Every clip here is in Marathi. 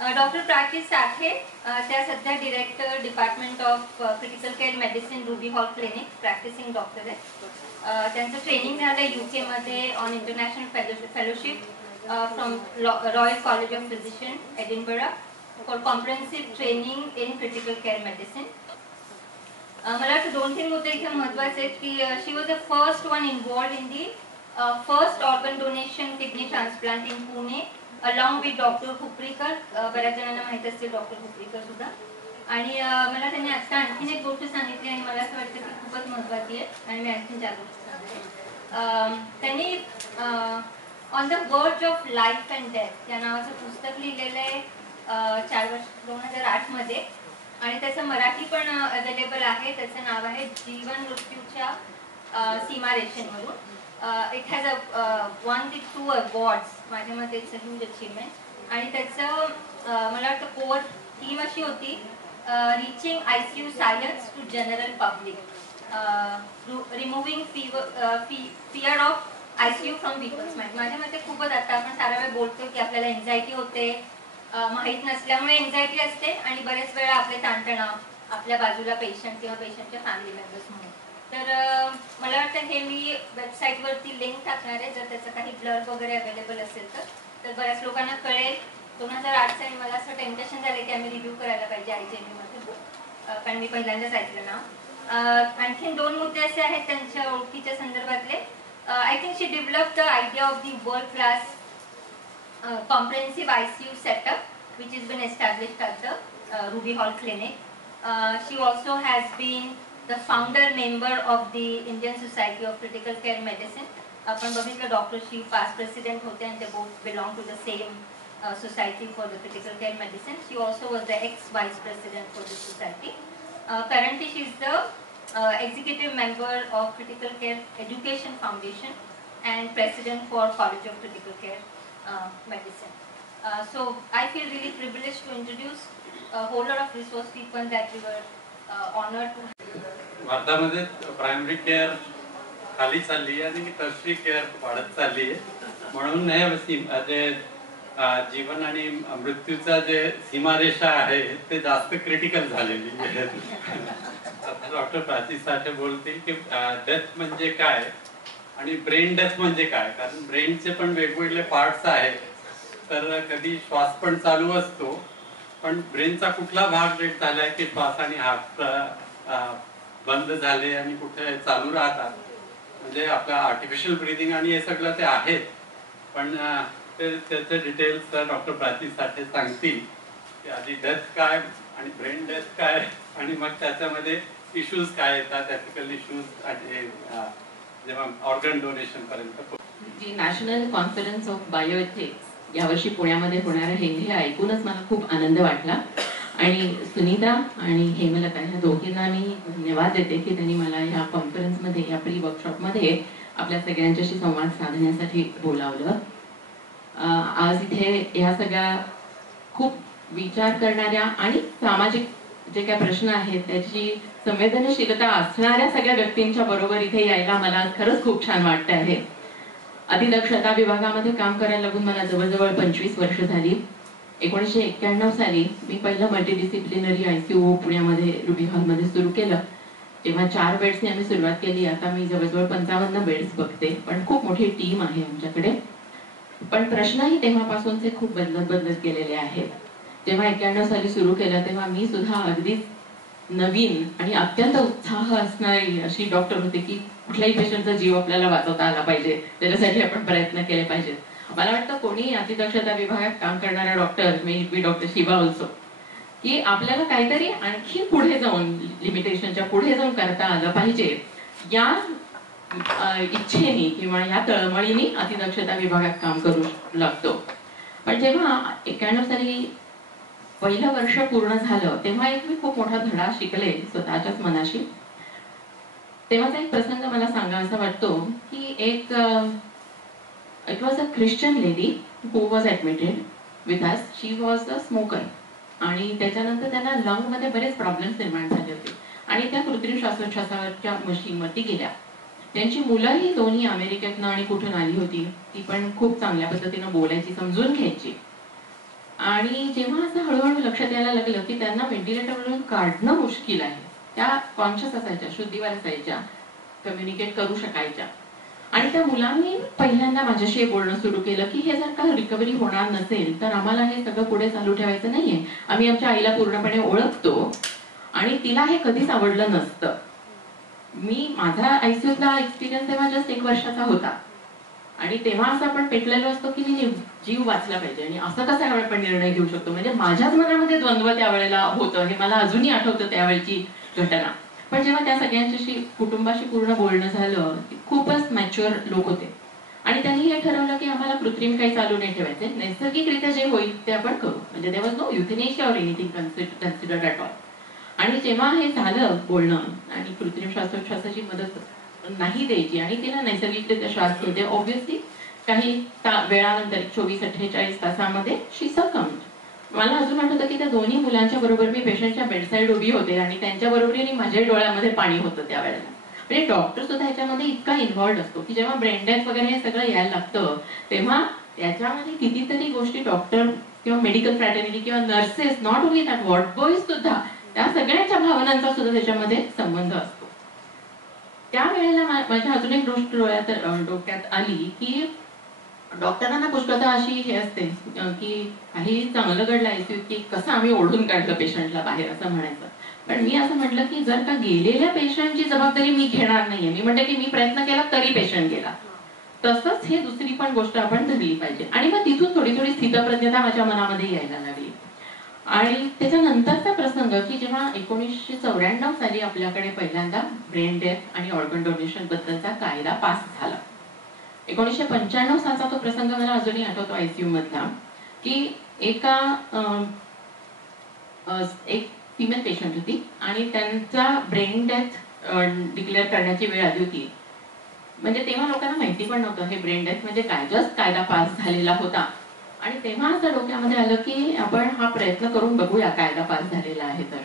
डॉक्टर प्राची साठे, त्या सध्या director department of critical care medicine Ruby Hall Clinic, practising doctor आहे. त्यांचं ट्रेनिंग झालं UK मध्ये on international fellowship from Royal College of Physician Edinburgh for comprehensive training in critical care medicine. मला वाटतं 2-3 मुद्दे इथे महत्त्वाचे आहेत की she was the first one involved in the first organ donation kidney transplant in Pune along with doctor Huparikar. बऱ्याच जणांना माहीत असते डॉक्टर हुपरीकर सुद्धा. आणि मला त्यांनी आता आणखीन एक गोष्ट सांगितली आणि मला असं वाटतं की खूपच महत्त्वाची आहे आणि मी आणखीन 4 गोष्टी सांगते. त्यांनी ऑन द वर्ज ऑफ लाईफ अँड डेथ या नावाचं पुस्तक लिहिलेलं आहे 2008 मध्ये आणि त्याचं मराठी पण अवेलेबल आहे. त्याचं नाव आहे जीवन मृत्यूच्या सीमारेषेवरून. It has 1 to 2 awards. माझ्या मते इट्स अ ह्यूज अचीवमेंट. आणि त्याचं मला वाटतं कोर थीम अशी होती reaching ICU science to general public, removing fear of ICU from people's mind. माझ्या मते खूपच आता आपण सारा वेळ बोलतो की आपल्याला एन्झायटी होते, माहीत नसल्यामुळे एन्झायटी असते आणि बरेच वेळा आपले ताणतणाव आपल्या बाजूला पेशंट किंवा पेशंटच्या फॅमिली मेंबर्स म्हणून. तर मला वाटतं हे मी वेबसाईटवरती लिंक टाकणार आहे, जर त्याचं काही ब्लर वगैरे अवेलेबल असेल तर बऱ्याच लोकांना कळेल. 2008 आणि मला असं टेम्पटेशन झालं की आम्ही रिव्ह्यू करायला पाहिजे IGME कारण मी पहिल्यांदाच ऐकलं नाव. आणखीन 2 मुद्दे असे आहेत त्यांच्या ओळखीच्या संदर्भातले. I think she develop the idea of the world class comprehensive ICU setup which has been established at the Ruby Hall Clinic. She also has been the founder member of the Indian Society of Critical Care Medicine. आपण बघितलं डॉक्टर शी past president होते and they both belong to the same society for the critical care medicine. She also was the ex-vice president for the society. Currently she is the executive member of Critical Care Education Foundation and president for College of Critical Care medicine. So I feel really privileged to introduce a whole lot of resource people that we were honored to. भारतामध्ये प्रायमरी केअर खाली चालली आहे आणि टर्शरी केअर वाढत चालली आहे. म्हणून जे जीवन आणि मृत्यूचा जे सीमारेषा आहे ते जास्त क्रिटिकल झालेली आहे. आता डॉक्टर प्राची साठे बोलतील की डेथ म्हणजे काय आणि ब्रेन डेथ म्हणजे काय. कारण ब्रेनचे पण वेगवेगळे पार्ट्स आहेत. तर कधी श्वास पण चालू असतो पण ब्रेनचा कुठला भाग डेथ झालाय की श्वास आणि हात बंद झाले आणि कुठे चालू राहतात. म्हणजे आपला आर्टिफिशियल ब्रीदिंग आणि हे सगळं ते आहेत पण त्याचे डिटेल्स डॉक्टर प्राची साठे सांगतील की आधी डेथ काय आणि ब्रेन डेथ काय आणि मग त्याच्यामध्ये इश्यूज काय येतात, एथिकल इश्यूज आणि जेव्हा ऑर्गन डोनेशन पर्यंत. जी नॅशनल कॉन्फरन्स ऑफ बायोएथिक्स यावर्षी पुण्यामध्ये होणार आहे हे ऐकूनच मला खूप आनंद वाटला आणि सुनीता आणि हेमलता ह्या दोघींना मी धन्यवाद देते की त्यांनी मला ह्या कॉन्फरन्समध्ये या प्री वर्कशॉपमध्ये आपल्या सगळ्यांच्याशी संवाद साधण्यासाठी बोलावलं. आज इथे ह्या सगळ्या खूप विचार करणाऱ्या आणि सामाजिक जे काही प्रश्न आहेत त्याची संवेदनशीलता असणाऱ्या सगळ्या व्यक्तींच्या बरोबर इथे यायला मला खरंच खूप छान वाटत आहे. अतिदक्षता विभागामध्ये काम करायला लागून मला जवळजवळ 25 वर्ष झाली. 1991 साली मी पहिलं मल्टीडिसिप्लिनरी ICU पुण्यामध्ये रुबी हॉलमध्ये सुरू केलं. तेव्हा 4 बेड्सने आम्ही सुरुवात केली. आता मी जवळजवळ 55 बेड्स बघते पण खूप मोठी टीम आहे आमच्याकडे. पण प्रश्नही तेव्हापासूनचे खूप बदलत गेलेले आहेत. जेव्हा 91 साली सुरू केलं तेव्हा मी सुद्धा अगदीच नवीन आणि अत्यंत उत्साह असणारी अशी डॉक्टर होते की कुठल्याही पेशंटचा जीव आपल्याला वाचवता आला पाहिजे, त्याच्यासाठी आपण प्रयत्न केले पाहिजेत. मला वाटतं कोणी अतिदक्षता विभागात काम करणारा डॉक्टर, मी डॉक्टर शिवा ऑल्सो, की आपल्याला काहीतरी आणखी पुढे जाऊन लिमिटेशनच्या पुढे जाऊन करता आलं पाहिजे या इच्छेने किंवा या तळमळीने अतिदक्षता विभागात काम करू लागतो. पण जेव्हा 91 साली पहिलं वर्ष पूर्ण झालं तेव्हा एक मी खूप मोठा धडा शिकले स्वतःच्याच मनाशी. तेव्हाचा एक प्रसंग मला सांगावासा वाटतो की it was a Christian lady who was admitted with us. She was a smoker आणि त्याच्यानंतर त्यांना लंग मध्ये बरेच प्रॉब्लेम्स निर्माण झाले होते आणि त्या कृत्रिम श्वासोच्छवासाच्या मशीनवरती गेल्या. त्यांची मुलंही दोन्ही अमेरिकेतनं आणि कुठून आली होती. ती पण खूप चांगल्या पद्धतीनं बोलायची, समजून घ्यायची आणि जेव्हा असं हळूहळू लक्षात यायला लागलं की त्यांना व्हेंटिलेटरवरून काढणं मुश्किल आहे, त्या कॉन्शियस असायच्या, शुद्धीवर असायच्या, कम्युनिकेट करू शकायच्या, आणि त्या मुलांनी पहिल्यांदा माझ्याशी बोलणं सुरू केलं की हे जर का रिकव्हरी होणार नसेल तर आम्हाला हे सगळं पुढे चालू ठेवायचं नाहीये. आम्ही आमच्या आईला पूर्णपणे ओळखतो आणि तिला हे कधीच आवडलं नसतं. माझा आयसीयूतला एक्सपिरियन्स तेव्हा जस्ट 1 वर्षाचा होता आणि तेव्हा असं आपण पेटलेलो असतो की मी जीव वाचला पाहिजे आणि असं कसा आपण निर्णय घेऊ शकतो. म्हणजे माझ्याच मनामध्ये द्वंद्व त्यावेळेला होतं, हे मला अजूनही आठवतं त्यावेळची घटना. पण जेव्हा त्या सगळ्यांच्याशी कुटुंबाशी पूर्ण बोलणं झालं, खूपच मॅच्युअर लोक होते आणि त्यांनी हे ठरवलं की आम्हाला कृत्रिम काही चालू नाही ठेवायचे, नैसर्गिकरित्या जे होईल ते आपण करू. म्हणजे there was no euthanasia or anything considered at all. आणि जेव्हा हे झालं बोलणं आणि कृत्रिम श्वासोच्छ्वासाची मदत नाही द्यायची आणि तिला नैसर्गिकरित्या श्वास घेते, ऑब्व्हियसली काही वेळानंतर 24-48 तासामध्ये शी सकम्ड. मला अजून आठवतं की त्या दोन्ही मुलांच्या बरोबर मी पेशंटच्या बेडसाईड उभी होते आणि त्यांच्या बरोबरीने माझ्या डोळ्यामध्ये पाणी होतं त्यावेळेला. म्हणजे डॉक्टर सुद्धा ह्याच्यामध्ये इतका इन्व्हॉल्ड असतो की जेव्हा ब्रेन डेथ वगैरे हे सगळं यायला लागतं तेव्हा त्याच्यामध्ये कितीतरी गोष्टी डॉक्टर किंवा मेडिकल फ्रॅटर्निटी किंवा nurses, not only that, ward boys सुद्धा, त्या सगळ्यांच्या भावनांचा सुद्धा त्याच्यामध्ये संबंध असतो. त्यावेळेला माझ्या अजून एक गोष्ट डोक्यात आली की डॉक्टरांना पुष्कळता अशी हे असते की काही चांगलं घडलं आयसीयूत की कसं आम्ही ओढून काढलं पेशंटला बाहेर असं म्हणायचं. पण मी असं म्हटलं की जर का गेलेल्या पेशंटची जबाबदारी मी घेणार नाहीये, मी म्हणते की मी प्रयत्न केला तरी पेशंट गेला, तसंच हे दुसरी पण गोष्ट आपण धरली पाहिजे. आणि मग तिथून थोडी थोडी स्थितप्रज्ञता माझ्या मनामध्ये यायला लागली. आणि त्याच्यानंतरचा प्रसंग की जेव्हा 1994 साली आपल्याकडे पहिल्यांदा ब्रेन डेथ आणि ऑर्गन डोनेशन बद्दलचा कायदा पास झाला. 1995 सालचा तो प्रसंग मला अजूनही आठवतो आयसीयू मधला, की एक फिमेल पेशंट होती आणि त्यांचा ब्रेन डेथ डिक्लेअर करण्याची वेळ आली होती. म्हणजे तेव्हा लोकांना माहिती पण नव्हतं हे ब्रेन डेथ म्हणजे काय, जस्ट कायदा पास झालेला होता. आणि तेव्हा असं डोक्यामध्ये आलं की आपण हा प्रयत्न करून बघूया कायदा पास झालेला आहे तर.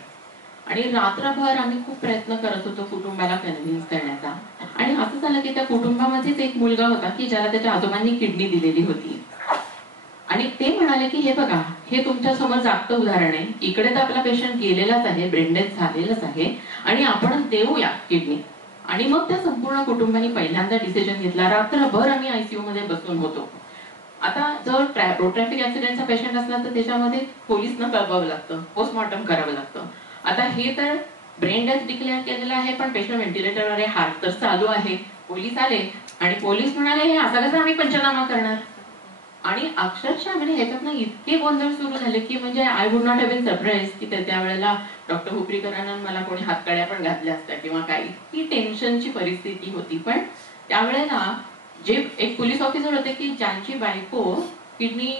आणि रात्रभर आम्ही खूप प्रयत्न करत होतो कुटुंबाला कन्व्हिन्स करण्याचा. आणि असं झालं की त्या कुटुंबामध्येच एक मुलगा होता की ज्याला त्याच्या आजोबांनी किडनी दिलेली होती आणि ते म्हणाले की हे बघा, हे तुमच्या समोर जागतं उदाहरण आहे, इकडे तर आपला पेशंट गेलेलाच आहे, ब्रेन डेथ झालेलाच आहे आणि आपण देऊया किडनी. आणि मग त्या संपूर्ण कुटुंबाने पहिल्यांदा डिसिजन घेतला. रात्रभर आम्ही आयसीयू मध्ये बसून होतो. आता जर रोड ट्रॅफिक ऍक्सिडेंटचा पेशंट असला तर त्याच्यामध्ये पोलिसना कळवावं लागतं, पोस्टमॉर्टम करावं लागतं. आता हे तर ब्रेन डेथ डिक्लेअर केलेलं आहे पण पेशंट व्हेंटिलेटरवर आहे, हार्ट तर चालू आहे. पोलीस आले आणि पोलीस म्हणाले हे असा कसा आम्ही पंचनामा करणार. आणि अक्षरशः म्हणजे ह्याच्यातनं इतके गोंधळ सुरू झाले की म्हणजे I would not have been surprise की त्यावेळेला डॉक्टर हुपरीकरांना मला कोणी हातकड्या पण घातल्या असत्या किंवा काय. इतकी टेन्शनची परिस्थिती होती. पण त्यावेळेला जे एक पोलीस ऑफिसर होते की ज्यांची बायको किडनी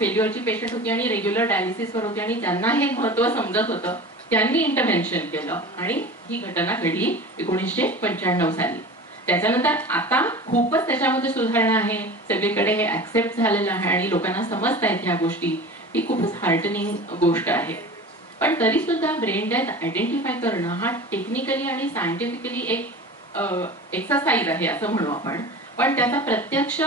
फेल्युअरची पेशंट होती आणि रेग्युलर डायलिसिसवर होती आणि ज्यांना हे महत्व समजत होतं, त्यांनी इंटरव्हेन्शन केलं आणि ही घटना घडली 1995 साली. त्याच्यानंतर आता खूपच त्याच्यामध्ये सुधारणा आहे, सगळीकडे हे ऍक्सेप्ट झालेलं आहे आणि लोकांना समजतायत ह्या गोष्टी. ही खूपच हार्टनिंग गोष्ट आहे. पण तरी सुद्धा ब्रेन डेथ आयडेंटिफाय करणं हा टेक्निकली आणि सायंटिफिकली एक एक्सरसाइज आहे असं म्हणू आपण. पण त्याचा प्रत्यक्ष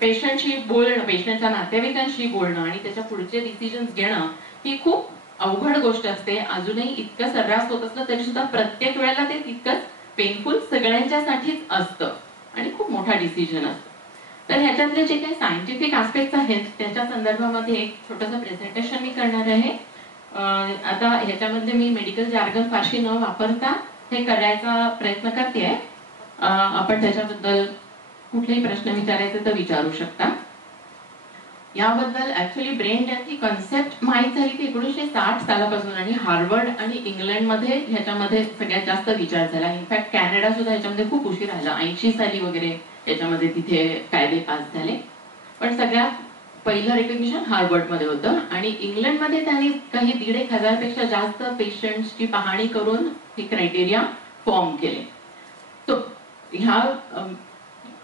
पेशंटशी बोलणं, पेशंटच्या नातेवाईकांशी बोलणं आणि त्याच्या पुढचे डिसिजन्स घेणं ही खूप अवघड गोष्ट असते. अजूनही इतकं सर्रास होत असलं तरी सुद्धा प्रत्येक वेळेला ते तितकंच पेनफुल सगळ्यांच्यासाठीच असतं आणि खूप मोठा डिसिजन असतो. तर ह्याच्यातले जे काही सायंटिफिक आस्पेक्ट आहेत त्याच्या संदर्भामध्ये एक छोटंसं प्रेझेंटेशन मी करणार आहे. आता ह्याच्यामध्ये मी मेडिकल जार्गन फारशी न वापरता हे करायचा प्रयत्न करते. आपण त्याच्याबद्दल कुठलेही प्रश्न विचारायचे तर विचारू शकता. याबद्दल ऍक्च्युअली ब्रेन डेथ ही कन्सेप्ट माहीत झाली की 1960 सालापासून आणि हार्वर्ड आणि इंग्लंडमध्ये ह्याच्यामध्ये सगळ्यात जास्त विचार झाला. इनफॅक्ट कॅनडा सुद्धा ह्याच्यामध्ये खूप उशीर आला, 80 साली वगैरे याच्यामध्ये तिथे कायदे पास झाले. पण सगळ्यात पहिलं रेकग्निशन हार्वर्डमध्ये होतं आणि इंग्लंडमध्ये त्यांनी काही 1,500 पेक्षा जास्त पेशंट्सची पाहणी करून हे क्रायटेरिया फॉर्म केले. तो ह्या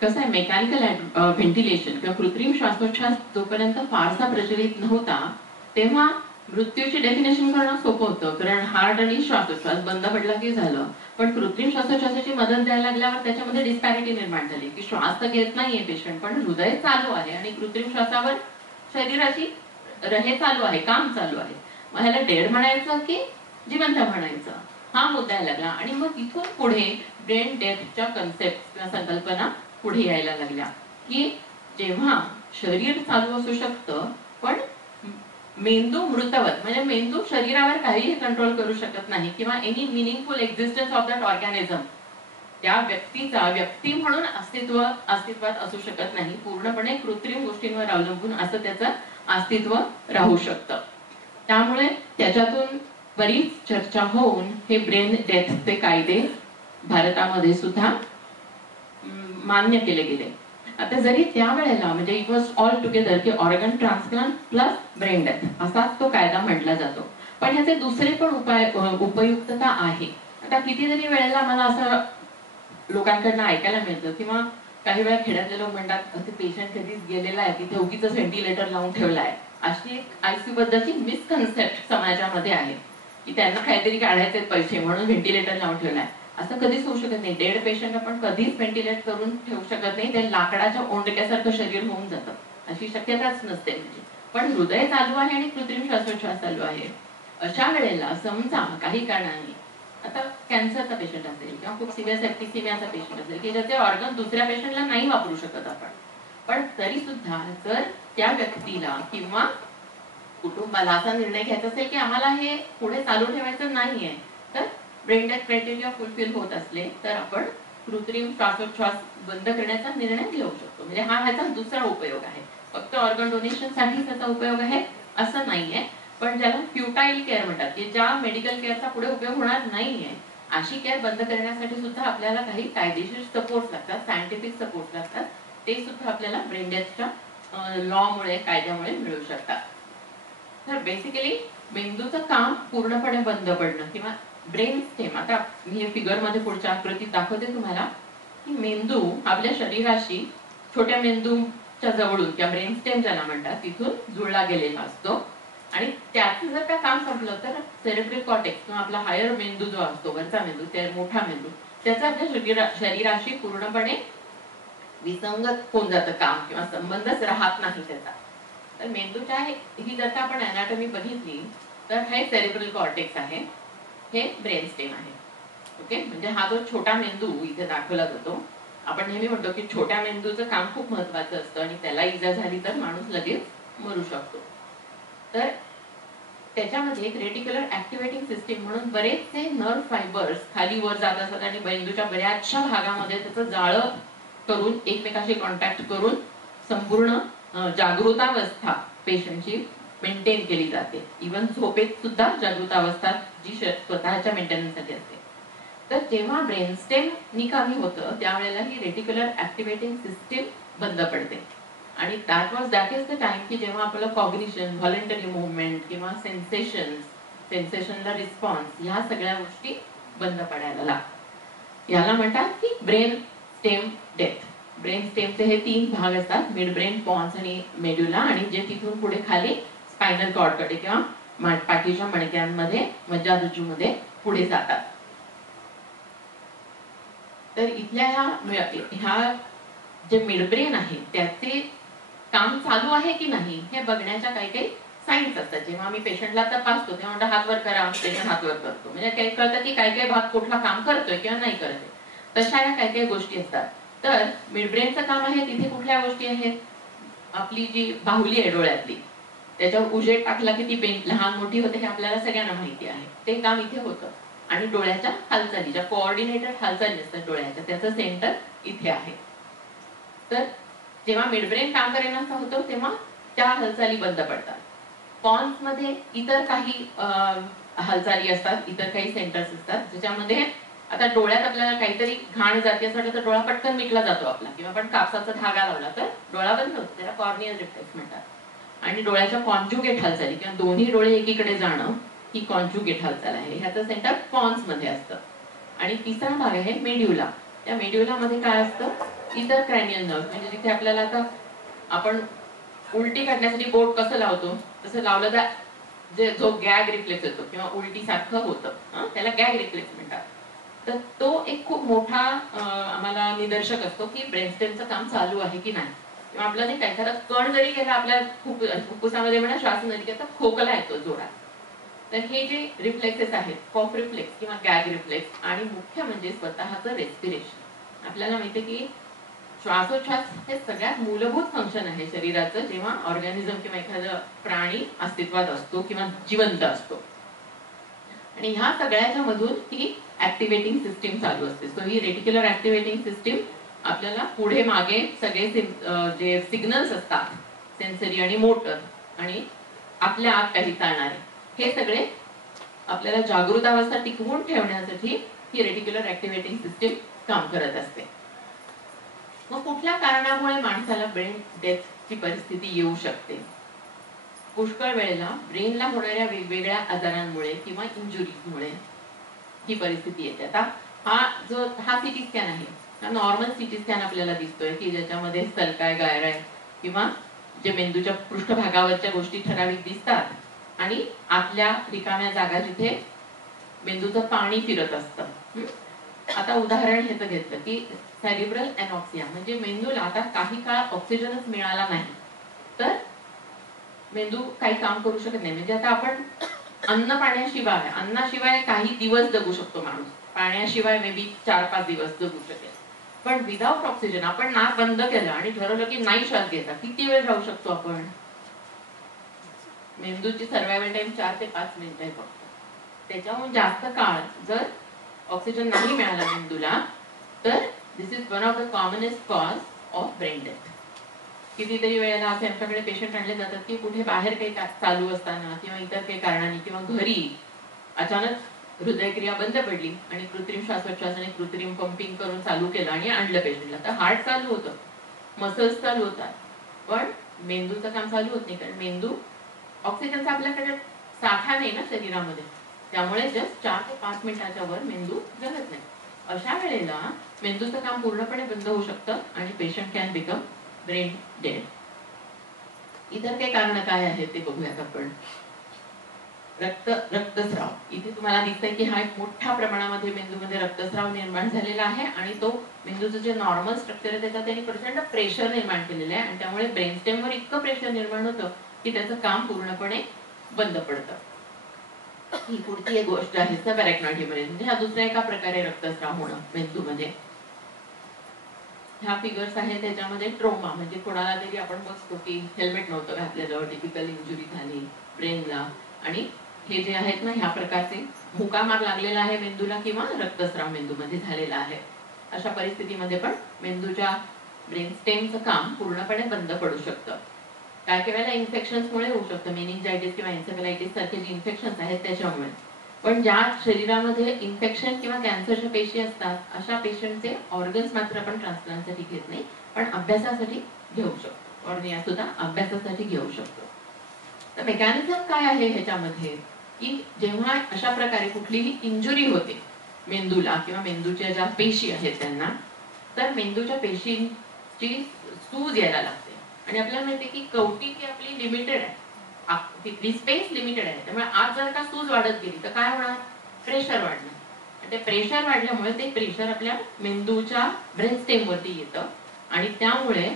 कसं आहे, मेकॅनिकल व्हेंटिलेशन किंवा कृत्रिम श्वासोच्छ्वास जोपर्यंत फारसा प्रचलित नव्हता तेव्हा मृत्यूची डेफिनेशन करणं सोपं होतं, कारण हार्ट आणि श्वासोच्छ्वास बंद पडला की झालं. पण कृत्रिम श्वासोच्छ्वासाची मदत द्यायला लागल्यावर त्याच्यामध्ये डिस्पॅरिटी निर्माण झाली की श्वास तर घेत नाहीये पेशंट पण हृदय चालू आहे आणि कृत्रिम श्वासावर शरीराची हे चालू आहे, काम चालू आहे, मग ह्याला डेड म्हणायचं की जिवंत म्हणायचं, हा मुद्दा लागला. आणि मग तिथून पुढे ब्रेन डेथच्या कन्सेप्ट किंवा संकल्पना पुढे यायला लागल्या की जेव्हा शरीर चालू असू शकतं पण मेंदू मृतवत, म्हणजे मेंदू शरीरावर काहीही कंट्रोल करू शकत नाही किंवा any meaningful existence of that organism त्या व्यक्तीचा व्यक्ती म्हणून अस्तित्वात असू शकत नाही, पूर्णपणे कृत्रिम गोष्टींवर अवलंबून असं त्याचं अस्तित्व राहू शकतं. त्यामुळे त्याच्यातून बरीच चर्चा होऊन हे ब्रेन डेथचे कायदे भारतामध्ये सुद्धा मान्य केले गेले. आता जरी त्यावेळेला म्हणजे इट वॉज ऑल टुगेदर की organ transplant plus brain death असाच तो कायदा म्हटला जातो, पण ह्याचे दुसरे पण उपयुक्तता आहे. आता कितीतरी वेळेला मला असं लोकांकडनं ऐकायला मिळतं किंवा काही वेळा खेड्यातले लोक म्हणतात ते पेशंट कधीच गेलेला आहे तिथे उगीच व्हेंटिलेटर लावून ठेवला आहे, अशी एक आयसीयू बद्दलची मिसकन्सेप्ट समाजामध्ये आहे की त्यांना काहीतरी काढायचे पैसे म्हणून व्हेंटिलेटर लावून ठेवलाय. असं कधीच होऊ शकत नाही. डेड पेशंट आपण कधीच व्हेंटिलेट करून ठेवू शकत नाही, ते लाकडाच्या ओंडक्यासारखं शरीर होऊन जातं, अशी शक्यताच नसते. म्हणजे पण हृदय चालू आहे आणि कृत्रिम श्वासोच्छ्वास चालू आहे, अशा वेळेला समजा काही कारणाने आता कॅन्सरचा पेशंट असेल किंवा खूप सिव्हिअर सेप्टिसिमियाचा पेशंट असेल की ज्याचे ऑर्गन दुसऱ्या पेशंटला नाही वापरू शकत आपण, पण तरी सुद्धा जर त्या व्यक्तीला किंवा कुटुंबाला असा निर्णय घ्यायचा असेल की आम्हाला हे पुढे चालू ठेवायचं नाहीये, तर ब्रेन डेथ क्रायटेरिया फुलफिल होत असले तर आपण कृत्रिम श्वासोच्छ्वास बंद करण्याचा निर्णय घेऊ शकतो. म्हणजे हा ह्याचा दुसरा उपयोग आहे. फक्त ऑर्गन डोनेशन साठी त्याचा उपयोग आहे असं नाहीये, पण ज्याला फ्युटाईल केअर म्हणतात की ज्या मेडिकल केअरचा पुढे उपयोग होणार नाहीये अशी केअर बंद करण्यासाठी सुद्धा आपल्याला काही कायदेशीर सपोर्ट लागतात, सायंटिफिक सपोर्ट लागतात, ते सुद्धा आपल्याला ब्रेन डेथच्या लॉ मुळे कायद्यामुळे मिळू शकतात. तर बेसिकली मेंदूचं काम पूर्णपणे बंद पडणं किंवा ब्रेन स्टेम, आता मी हे फिगर मध्ये पुढच्या आकृतीत दाखवते तुम्हाला की मेंदू आपल्या शरीराशी छोट्या मेंदूच्या जवळून किंवा ब्रेन स्टेम ज्याला म्हणतात तिथून जुळला गेलेला असतो आणि त्याचं जर का काम संपलं तर सेरेब्रल कॉर्टेक्स किंवा आपला हायर मेंदू जो असतो, वरचा मेंदू, त्या मोठा मेंदू, त्याचा आपल्या शरीराशी पूर्णपणे विसंगत होऊन जातं काम किंवा संबंधच राहत नाही त्याचा. तर मेंदूच्या ही जर का आपण अनाटॉमी बघितली तर हे सेरेब्रल कॉर्टेक्स आहे, हे ब्रेन स्टेम आहे. ओके, म्हणजे हा जो छोटा मेंदू इथे दाखवला जातो, आपण नेहमी म्हणतो की छोट्या मेंदूचं काम खूप महत्वाचं असतं आणि त्याला इजा झाली तर माणूस लगेच मरू शकतो. तर त्याच्यामध्ये एक रेटिक्युलर ऍक्टिव्हेटिंग सिस्टीम म्हणून बरेचसे नर्व फायबर्स खाली वर जात असतात आणि मेंदूच्या बऱ्याचशा भागामध्ये त्याचं जाळं करून एकमेकाशी कॉन्टॅक्ट करून संपूर्ण जागृतावस्था पेशंटची मेंटेन केली जाते. इव्हन झोपेत सुद्धा जागृतावस्था जी स्वतःच्या मेंटेनन्ससाठी असते. तर जेव्हा ब्रेनस्टेम निकामी होतं त्यावेळेला ही रेटिक्युलर ऍक्टिव्हेटिंग सिस्टीम बंद पडते आणि दॅट इज द टाइम की जेव्हा आपलं कॉग्निशन, व्हॉलंटरी मुवमेंट किंवा सेन्सेशनला रिस्पॉन्स ह्या सगळ्या गोष्टी बंद पडायला लागतात. याला म्हणतात की ब्रेन स्टेम डेथ. ब्रेन स्टेमचे हे 3 भाग असतात, मिड ब्रेन, पॉन्स आणि मेड्युला, आणि जे तिथून पुढे खाली स्पायनल कॉर्डकडे किंवा पाठीच्या मणक्यांमध्ये मज्जातंतूमध्ये पुढे जातात. तर इथल्या ह्या जे मिड ब्रेन आहे त्याचे काम चालू आहे की नाही हे बघण्याच्या काही काही सायन्स असतात. जेव्हा आम्ही पेशंटला तपासतो तेव्हा म्हणतो हात वर करा, पेशंट हात वर करतो, म्हणजे काही कळतं की काही काही भाग कुठला काम करतोय किंवा नाही करतोय. तशा या काही काही गोष्टी असतात. तर मिड ब्रेनचं काम आहे तिथे कुठल्या गोष्टी आहेत, आपली जी बाहुली आहे डोळ्यातली त्याच्यावर उजेड टाकला की ती लहान मोठी होते हे आपल्याला सगळ्यांना माहिती आहे, ते काम इथे होतं. आणि डोळ्याच्या हालचाली, ज्या कोऑर्डिनेटेड हालचाली असतात डोळ्याच्या, त्याचं सेंटर इथे आहे. तर जेव्हा मिडब्रेन काम करेनासा होतो तेव्हा त्या हालचाली बंद पडतात. पॉन्स मध्ये इतर काही हालचाली असतात, इतर काही सेंटर्स असतात ज्याच्यामध्ये आता डोळ्यात आपल्याला काहीतरी घाण जाते असं वाटलं तर डोळा पटकन मिटला जातो आपला, किंवा आपण कापसाचा धागा लावला तर डोळा बंद होतो, त्याला कॉर्नियल रिफ्लेक्स म्हणतात. आणि डोळ्याच्या कॉन्जुगेट हालचाली किंवा दोन्ही डोळे एकीकडे जाणं ही कॉन्जुगेट हालचाल आहे, ह्याचं सेंटर पॉन्स मध्ये असतं. आणि तिसरा भाग आहे मेड्युला. त्या मेड्युला मध्ये काय असतं, इतर क्रॅनियल नर्व्ह, म्हणजे जिथे आपल्याला आता आपण उलटी काढण्यासाठी बोट कसं लावतो तसं लावलं तर जे जो गॅग रिफ्लेक्स येतो किंवा उलटी सारखं होतं त्याला गॅग रिफ्लेक्स म्हणतात. तर तो एक खूप मोठा आम्हाला निदर्शक असतो की ब्रेनस्टेमचं काम चालू आहे की नाही. किंवा आपलं नाही का एखादा कण जरी गेला आपल्या फुफ्फुसामध्ये म्हणा श्वासनलिकेचा खोकला येतो जोरात, तर हे जे रिफ्लेक्सेस आहेत, कॉफ रिफ्लेक्स किंवा गॅग रिफ्लेक्स, आणि मुख्य म्हणजे स्वतःचं रेस्पिरेशन. आपल्याला माहितीये की श्वासोच्छ्वास हे सगळ्यात मूलभूत फंक्शन आहे शरीराचं जेव्हा ऑर्गॅनिझम किंवा एखादा प्राणी अस्तित्वात असतो किंवा जिवंत असतो. आणि ह्या सगळ्याच्या मधून ही ऍक्टिव्हेटिंग सिस्टीम चालू असते. सो ही रेटिक्युलर ऍक्टिव्हेटिंग सिस्टीम आपल्याला पुढे मागे सगळे जे सिग्नल्स असतात सेन्सरी आणि मोटर आणि आपल्या आत काही चालणारे, हे सगळे आपल्याला जागृत अवस्था टिकवून ठेवण्यासाठी ही रेटिक्युलर ऍक्टिव्हेटिंग सिस्टीम काम करत असते. मग कुठल्या कारणामुळे माणसाला ब्रेन डेथची परिस्थिती येऊ शकते? पुष्कळ वेळेला ब्रेनला होणाऱ्या वेगवेगळ्या आजारांमुळे किंवा इंजुरीजमुळे ही परिस्थिती येते. आता हा सीटी स्कॅन आहे, हा नॉर्मल सीटी स्कॅन आपल्याला दिसतोय की ज्याच्यामध्ये सलकाय गायर आहे किंवा जे मेंदूच्या पृष्ठभागावरच्या गोष्टी ठराविक दिसतात आणि आतल्या रिकाम्या जागा जिथे मेंदूचं पाणी फिरत असतं. आता उदाहरण ह्याचं घेतलं की सेरिब्रल एनॉक्सिया, म्हणजे मेंदूला आता काही काळ ऑक्सिजनच मिळाला नाही तर मेंदू काही काम करू शकत नाही. म्हणजे आता आपण अन्नाशिवाय काही दिवस जगू शकतो माणूस, पाण्याशिवाय मे बी 4-5 दिवस जगू शकेल, पण विदाउट ऑक्सिजन आपण नाक बंद केलं आणि ठरवलं की नाही श्वास घ्यायचा, किती वेळ राहू शकतो आपण? मेंदूची सर्वायवल टाइम 4 ते 5 मिनिटं आहे फक्त. त्याच्याहून जास्त काळ जर ऑक्सिजन नाही मिळाला मेंदूला तर this is one of the commonest cause of brain death. कितीतरी वेळेला असे आमच्याकडे पेशंट आणले जातात की कुठे बाहेर काही चालू असताना किंवा इतर काही कारणाने किंवा घरी अचानक हृदयक्रिया बंद पडली आणि कृत्रिम श्वासोच्छ्वास आणि कृत्रिम पंपिंग करून चालू केलं आणि आणलं पेशंटला, तर हार्ट चालू होतं, मसल्स चालू होतात, पण मेंदूचं काम चालू होत नाही, कारण मेंदू ऑक्सिजनचा आपल्याकडे साठा नाही ना शरीरामध्ये, त्यामुळे जस्ट 4 ते 5 मिनिटाच्या वर मेंदू जगत नाही. अशा वेळेला मेंदूचं काम पूर्णपणे बंद होऊ शकतं आणि patient can become brain dead. इतर काही कारण काय आहेत ते बघूयात आपण. रक्तस्राव, इथे तुम्हाला दिसतंय की हा एक मोठ्या प्रमाणामध्ये मेंदूमध्ये रक्तस्राव निर्माण झालेला आहे आणि तो मेंदूचं जे नॉर्मल स्ट्रक्चर आहे त्याच्यात त्यांनी प्रचंड प्रेशर निर्माण केलेलं आहे आणि त्यामुळे ब्रेन स्टेमवर इतकं प्रेशर निर्माण होतं की त्याचं काम पूर्णपणे बंद पडतं. ही पुढची एक गोष्ट आहे सबअरेक्नॉइड हेमरेज, म्हणजे हा दुसरा एका प्रकारे रक्तस्राव होणं मेंदूमध्ये. ह्या फिगर्स आहेत, त्याच्यामध्ये ट्रोमा म्हणजे कोणाला तरी आपण बघतो की हेल्मेट नव्हतं घातल्याजवळ टिपिकल इंजुरी झाली ब्रेनला, आणि हे जे आहेत ना ह्या प्रकारचे मुकामार लागलेला आहे मेंदूला किंवा रक्तस्राव मेंदूमध्ये झालेला आहे. अशा परिस्थितीमध्ये पण मेंदूच्या ब्रेन स्टेमचं काम पूर्णपणे बंद पडू शकतं. काही वेळेला इन्फेक्शन्समुळे होऊ शकतं, मेनिंजायटिस किंवा एन्सेफलायटिस सारखे जे इन्फेक्शन्स आहेत त्याच्यामुळे. पण ज्या शरीरामध्ये इन्फेक्शन किंवा कॅन्सरच्या पेशी असतात अशा पेशंटचे ऑर्गन्स मात्र आपण ट्रान्सप्लांटसाठी घेत नाही, पण अभ्यासासाठी घेऊ शकतो, ऑर्निया सुद्धा अभ्यासासाठी घेऊ शकतो. तर मेकॅनिझम काय आहे ह्याच्यामध्ये की जेव्हा अशा प्रकारे कुठलीही इंजुरी होते मेंदूला किंवा मेंदूच्या ज्या पेशी आहेत त्यांना, तर मेंदूच्या पेशींची सूज यायला लागते. आणि आपल्याला माहिती की कवटी ही आपली लिमिटेड आहे, तिथली स्पेस लिमिटेड आहे, त्यामुळे आज जर का सूज वाढत गेली तर काय होणार? प्रेशर वाढणार. ते प्रेशर वाढल्यामुळे ते प्रेशर आपल्या मेंदूच्या ब्रेन स्टेम वरती येतं आणि त्यामुळे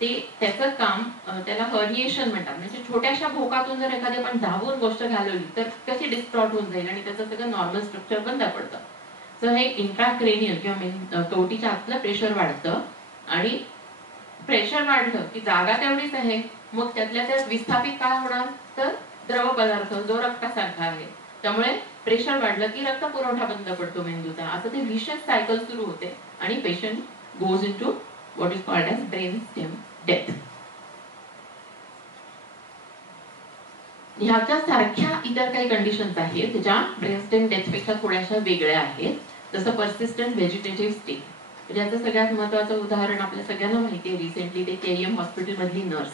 ते त्याचं काम त्याला हर्निएशन म्हणतात. म्हणजे छोट्याशा भोकातून जर एखादी आपण धावून गोष्ट घालवली तर कशी डिस्ट्रॉट होऊन जाईल आणि त्याचं सगळं नॉर्मल स्ट्रक्चर बंद पडतं. सो हे इंट्राक्रेनियल किंवा कवटीच्या आतलं प्रेशर वाढतं आणि प्रेशर वाढलं की जागा तेवढीच आहे, मग त्यातल्या त्यात विस्थापित काय होणार? तर द्रव पदार्थ जो रक्तासारखा आहे, त्यामुळे प्रेशर वाढलं की रक्त पुरवठा बंद पडतो मेंदूचा. असं ते विशेष सायकल सुरू होते आणि patient goes into what is called as brain stem death. ह्याच्या सारख्या इतर काही कंडिशन्स आहेत ज्या ब्रेन स्टेम डेथ पेक्षा थोड्याशा वेगळ्या आहेत, जसं पर्सिस्टंट व्हेजिटेटिव्ह स्टेट. याचं सगळ्यात महत्वाचं उदाहरण आपल्या सगळ्यांना माहिती आहे, रिसेंटली ते केईएम हॉस्पिटल मधली नर्स,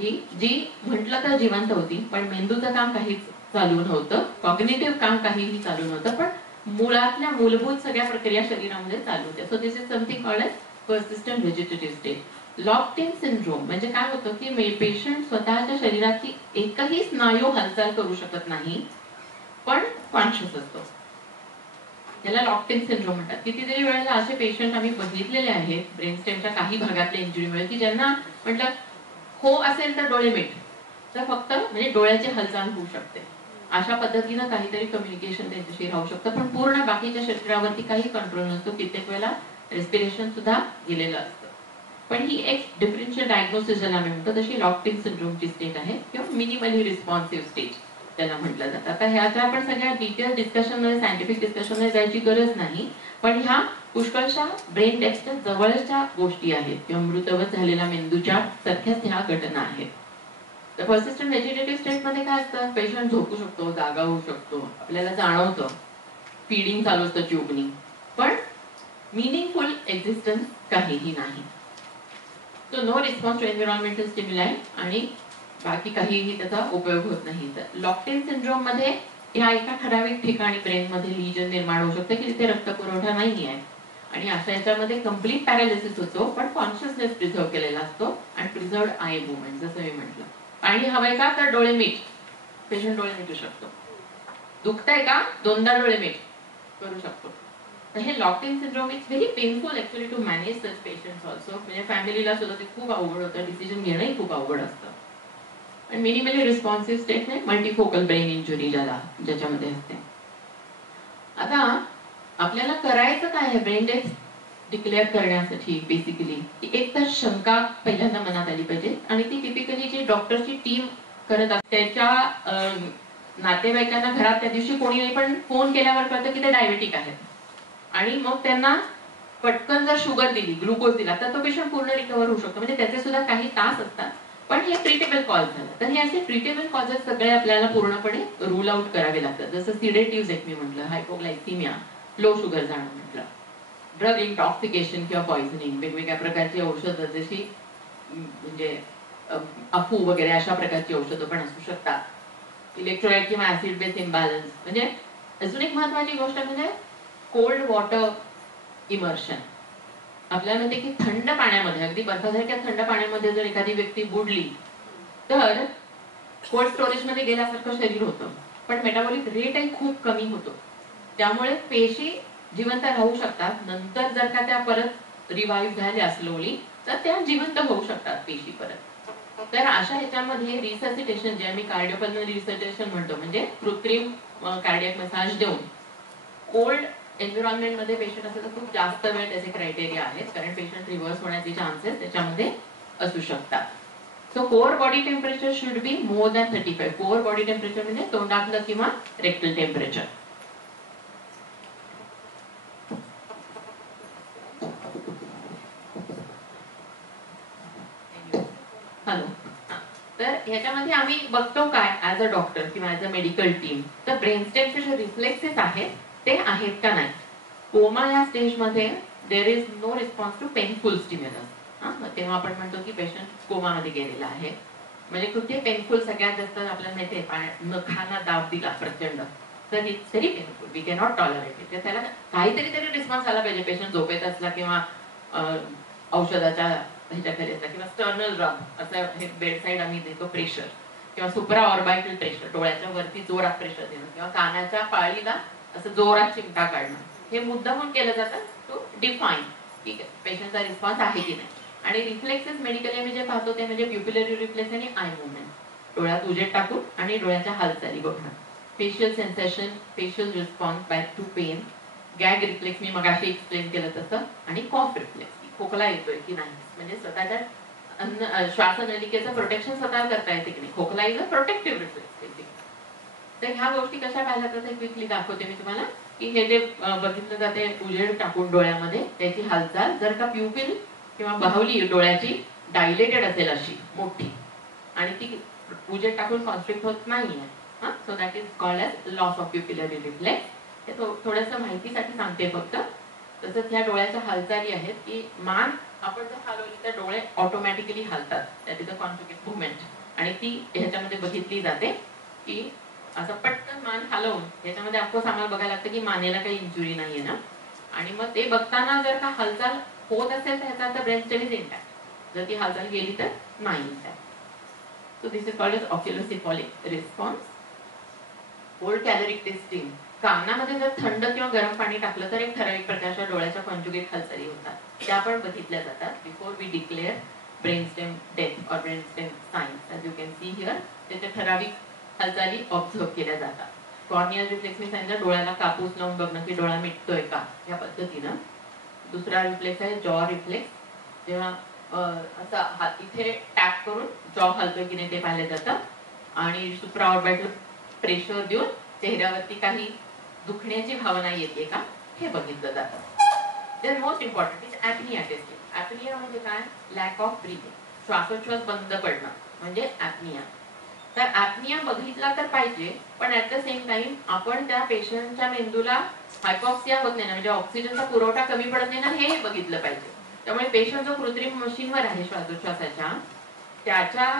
ही जी म्हटलं तर जिवंत होती पण मेंदूचं काम काहीच चालू नव्हतं, कॉग्निटिव्ह काम काहीही चालू नव्हतं, पण मुळातल्या मूलभूत सगळ्या प्रक्रिया शरीरामध्ये चालू होत्या. So this is something called as persistent vegetative state. Locked in syndrome म्हणजे काय होतं की पेशंट स्वतःच्या शरीराची एकही स्नायू हालचाल करू शकत नाही पण कॉन्शियस असतो. त्याला लॉकटेन सिंड्रोम म्हणतात. कितीतरी वेळेला असे पेशंट आम्ही बघितलेले आहेत ब्रेन स्टेमच्या काही भागातल्या इंजुरीमुळे की ज्यांना म्हटलं हो असेल तर डोळे मीट, तर फक्त म्हणजे डोळ्याची हालचाल होऊ शकते. अशा पद्धतीनं काहीतरी कम्युनिकेशन त्यांच्याशी राहू शकतं, पण पूर्ण बाकीच्या शरीरावरती काही कंट्रोल नसतो. कित्येक वेळेला रेस्पिरेशन सुद्धा गेलेलं असतं. पण ही एक डिफरन्शियल डायग्नोसिस ज्याला आम्ही म्हणतो तशी लॉकटेन सिंड्रोमची स्टेट आहे किंवा मिनिमली रिस्पॉन्सिव्ह स्टेज त्याला म्हटलं जातं. आता ह्याच्या आपण सगळ्या डिटेल डिस्कशनमध्ये सायंटिफिक डिस्कशनमध्ये जायची गरज नाही, पण ह्या पुष्कळशा ब्रेन डेथच्या जवळच्या गोष्टी आहेत किंवा मृतवत झालेल्या मेंदूच्या सारख्याच ह्या घटना आहेत. तर पर्सिस्टंट व्हेजिटेटिव्ह स्टेट मध्ये काय असतं, पेशंट झोपू शकतो, जागा होऊ शकतो, आपल्याला जाणवतं, फीडिंग चालू असतं ट्यूबनी, पण मिनिंगफुल एक्झिस्टन्स काहीही नाही. So no response to environmental stimuli आणि बाकी काहीही त्याचा उपयोग होत नाही. तर लॉकटेन सिंड्रोम मध्ये ह्या एका ठराविक ठिकाणी ब्रेन मध्ये लीजन निर्माण होऊ शकतं की तिथे रक्तपुरवठा नाही आहे आणि अशा याच्यामध्ये कम्प्लीट पॅरालिसिस होतो, पण कॉन्शियसनेस प्रिझर्व केलेला असतो आणि प्रिझर्वड आय मुवमेंट जसं मी म्हटलं. पाणी हवंय का तर डोळे मीट, पेशंट डोळे मिटू शकतो. दुखतंय का 2दा डोळे मीट करू शकतो. तर हे locked in syndrome is very painful actually to manage such patients also. म्हणजे फॅमिलीला सुद्धा ते खूप अवघड होतं, डिसिजन घेणंही खूप अवघड असतं. आणि मिनिमली रिस्पॉन्सिव्ह स्टेट ने मल्टीफोकल ब्रेन इंजुरी ज्याच्यामध्ये असते. आता आपल्याला करायचं काय आहे ब्रेन डेथ डिक्लेअर करण्यासाठी बेसिकली एक तर शंका पहिल्यांदा मनात आली पाहिजे आणि ती टिपिकली जी डॉक्टरची टीम करत असते त्याच्या नातेवाईकांना घरात त्या दिवशी कोणी पण फोन केल्यावर कळतं की ते डायबेटिक आहेत आणि मग त्यांना पटकन जर शुगर दिली, ग्लुकोज दिला तर तो पेशंट पूर्ण रिकवर होऊ शकतो. म्हणजे त्याचे सुद्धा काही तास असतात, पण हे ट्रीटेबल कॉज झालं. तर हे असे ट्रीटेबल कॉजेस सगळे आपल्याला पूर्णपणे रूल आउट करावे लागतात. जसं सिडेटिव्ह एक मी म्हटलं, हायपोग्लायसिमिया, लो शुगर जाणं म्हटलं, ड्रग इंटॉक्सिकेशन किंवा पॉइझनिंग, वेगवेगळ्या प्रकारची औषधं जशी म्हणजे अफू वगैरे अशा प्रकारची औषधं पण असू शकतात. इलेक्ट्रोलाइट किंवा ऍसिड बेस इम्बॅलन्स. म्हणजे अजून एक महत्वाची गोष्ट म्हणजे कोल्ड वॉटर इमर्शन. आपल्याला माहिती की थंड पाण्यामध्ये, अगदी बर्फासारख्या थंड पाण्यामध्ये जर एखादी व्यक्ती बुडली तर कोल्ड स्टोरेज मध्ये गेल्यासारखं शरीर होतं, पण मेटाबॉलिक रेटही खूप कमी होतो. त्यामुळे पेशी जिवंत राहू शकतात. नंतर जर का त्या परत रिवाईव्ह झाल्या स्लोली तर त्या जिवंत होऊ शकतात पेशी परत. तर अशा ह्याच्यामध्ये रिससिटेशन जे आम्ही कार्डिओपल्मनरी रिससिटेशन म्हणतो, म्हणजे कृत्रिम कार्डियक मसाज देऊन कोल्ड एन्व्हायरमेंट मध्ये पेशंट असेल तर खूप जास्त वेळ त्याचे क्रायटेरिया आहेत, कारण पेशंट रिव्हर्स होण्याचे चान्सेस त्याच्यामध्ये असू शकतात. So core body temperature should be more than 35. Core body temperature म्हणजे तोंडातलं किंवा रेक्टल टेम्परेचर. हॅलो. तर ह्याच्यामध्ये आम्ही बघतो काय ऍज अ डॉक्टर किंवा ऍज अ मेडिकल टीम, तर ब्रेनस्टेमचे जे रिफ्लेक्सेस आहेत ते आहेत का नाही. कोमा या स्टेजमध्ये there is no response to painful stimulus. तेव्हा आपण म्हणतो की पेशंट कोमामध्ये गेलेला आहे. म्हणजे कुठे पेनफुल सगळ्यात जास्त आपल्याला माहिती आहे, नखाना दाब दिला प्रचंड तर it's very painful, we cannot tolerate it. त्याला काहीतरी तरी रिस्पॉन्स आला पाहिजे. पेशंट झोपेत असला किंवा औषधाच्या ह्याच्याखाली असला किंवा स्टर्नल ड्रग असं हे बेडसाईड आम्ही देतो प्रेशर, किंवा सुप्रा ऑर्बिटल प्रेशर, डोळ्याच्या वरती जोरात प्रेशर देणं किंवा कानाच्या पाळीला असं जोरात चिमटा काढणं, हे मुद्दामून केलं जातं टू डिफाईन की पेशंटचा रिस्पॉन्स आहे की नाही. आणि रिफ्लेक्सेस मेडिकली आम्ही जे पाहतो ते म्हणजे प्युपिलरी रिफ्लेक्स आणि आय मुवमेंट, डोळ्यात उजेड टाकून आणि डोळ्याच्या हालचाली बघणं, facial sensation, facial response back to pain, gag reflex मी मगाशी एक्सप्लेन केलं तसं, आणि कॉफ रिफ्लेक्स, खोकला येतोय की नाही, म्हणजे स्वतःच्या श्वासनलिकेचं प्रोटेक्शन स्वतः करता येते की नाही. खोकला इज अ प्रोटेक्टिव्ह रिफ्लेक्स. तर ह्या गोष्टी कशा पाहिल्या जातात हे क्विकली दाखवते मी तुम्हाला की हे जे बघितलं जाते उजेड टाकून डोळ्यामध्ये त्याची हालचाल, जर का प्युपिल किंवा बाहुली डोळ्याची डायलेटेड असेल अशी मोठी आणि ती उजेड टाकून कॉन्स्ट्रिक्ट होत नाहीये, so that is called as loss of pupillary reflex. हे थोडंसं माहितीसाठी सांगते फक्त. तसंच ह्या डोळ्याच्या हालचाली आहेत की मान आपण जर हलवली तर डोळे ऑटोमॅटिकली हालतात, that is a conjugate movement, आणि ती ह्याच्यामध्ये बघितली जाते की असं पटकन मान हलवून. ह्याच्यामध्ये ऑफकोर्स आम्हाला बघायला लागतं की मानेला काही इंजुरी नाहीये ना, आणि मग ते बघताना जर का हालचाल होत असेल तर ह्याचा अर्थ ब्रेन स्टेम इज इंटॅक्ट, जर ती हालचाल गेली तर नाही intact. So this is called as oculocephalic response. Cold caloric testing कानामध्ये जर थंड किंवा गरम पाणी टाकलं तर एक ठराविक प्रकारच्या डोळ्याच्या कॉन्जुगेट हालचाली होतात, त्या पण बघितल्या जातात before we declare brainstem death or brainstem science. As you can see here, त्याच्या ठराविक हालचाली ऑब्झर्व केल्या जातात. कॉर्नियल रिफ्लेक्स मी सांगितलं, डोळ्याला कापूस लावून बघणं की डोळा मिटतोय का, या पद्धतीनं. दुसरा रिफ्लेक्स आहे जॉ रिफ्लेक्स, जेव्हा असा हात इथे टॅप करून जॉ हलतोय की नाही ते पाहिलं जातं. आणि सुप्राऑर्बिटल प्रेशर देऊन चेहऱ्यावरती काही दुखण्याची भावना येते का हे बघितलं जातं. Then most important is apnoea testing. Apnoea म्हणजे काय? लॅक ऑफ ब्रीथिंग, श्वासोच्छ्वास बंद पडणं म्हणजे ॲपनिया. तर ॲपनिया बघितला तर पाहिजे, पण ऍट द सेम टाइम आपण त्या पेशंटच्या मेंदूला हायपॉक्सिया होत नाही ना, म्हणजे ऑक्सिजनचा पुरवठा कमी पडत नाही ना, हे बघितलं पाहिजे. त्यामुळे पेशंट जो कृत्रिम मशीनवर आहे श्वासोच्छ्वासाच्या, त्याच्या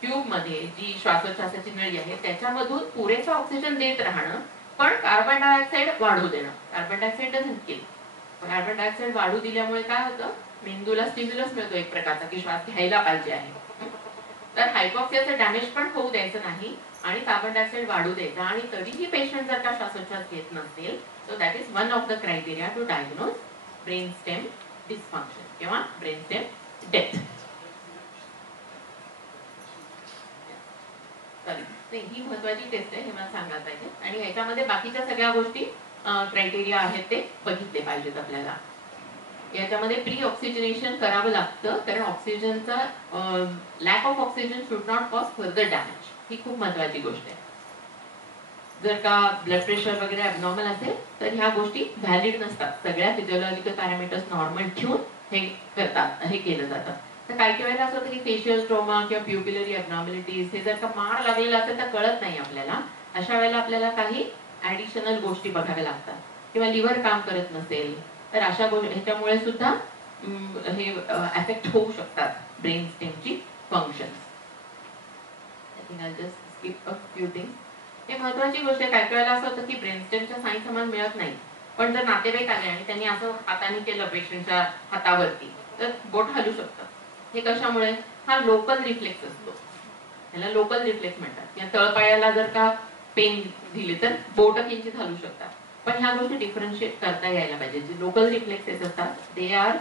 ट्यूब मध्ये जी श्वासोच्छ्वासाची नळी आहे त्याच्यामधून पुरेसा ऑक्सिजन देत राहणं, पण कार्बन डायऑक्साईड वाढू देणं. Carbon dioxide doesn't kill. Carbon dioxide वाढू दिल्यामुळे काय होतं, मेंदूला स्टिम्युलस मिळतो एक प्रकारचा की श्वास घ्यायला पाहिजे आहे. तर हायपॉक्सियाचं डॅमेज पण होऊ द्यायचं नाही आणि कार्बन डायऑक्साईड वाढू द्यायचा. आणि तरीही पेशंट जर का श्वासोच्छ्वास घेत नसेल तर that is one of the criteria to diagnose brainstem dysfunction किंवा ब्रेनस्टेम डेथ. ही महत्वाची टेस्ट आहे, हे मला सांगायला पाहिजे. आणि ह्याच्यामध्ये बाकीच्या सगळ्या गोष्टी क्रायटेरिया आहेत ते बघितले पाहिजेत आपल्याला. याच्यामध्ये प्री ऑक्सिजनेशन करावं लागतं, कारण ऑक्सिजनचा lack of oxygen should not cause further damage. ही खूप महत्वाची गोष्ट आहे. जर का ब्लड प्रेशर वगैरे ॲबनॉर्मल असेल तर ह्या गोष्टी व्हॅलिड नसतात. सगळ्या फिजिओलॉजिकल पॅरामीटर्स नॉर्मल ठेवून हे करतात, हे केलं जातं. तर काही वेळेला असं होतं की फेशियल ट्रोमा किंवा प्युपिलरी ॲबनॉर्मॅलिटीज हे जर का मार लागलेला असेल तर कळत नाही आपल्याला. अशा वेळेला आपल्याला काही ऍडिशनल गोष्टी बघाव्या लागतात. किंवा लिव्हर काम करत नसेल तर अशा ह्याच्यामुळे सुद्धा हे अफेक्ट होऊ शकतात ब्रेन स्टेमची functions. I think I just skip a few things. हे महत्वाची गोष्ट आहे. काही वेळेला असं होतं की ब्रेन स्टेमच्या साईन समान मिळत नाही, पण जर नातेवाईक आले आणि त्यांनी असं हाताने केलं पेशंटच्या हातावरती तर बोट हलू शकतं. हे कशामुळे? हा लोकल रिफ्लेक्स असतो, त्याला लोकल रिफ्लेक्स म्हणतात. या तळपायाला जर का पेन दिले तर बोट किंचित हलू शकतात. पण ह्या गोष्टी डिफरन्शिएट करता यायला पाहिजे. जे लोकल रिफ्लेक्सेस असतात they are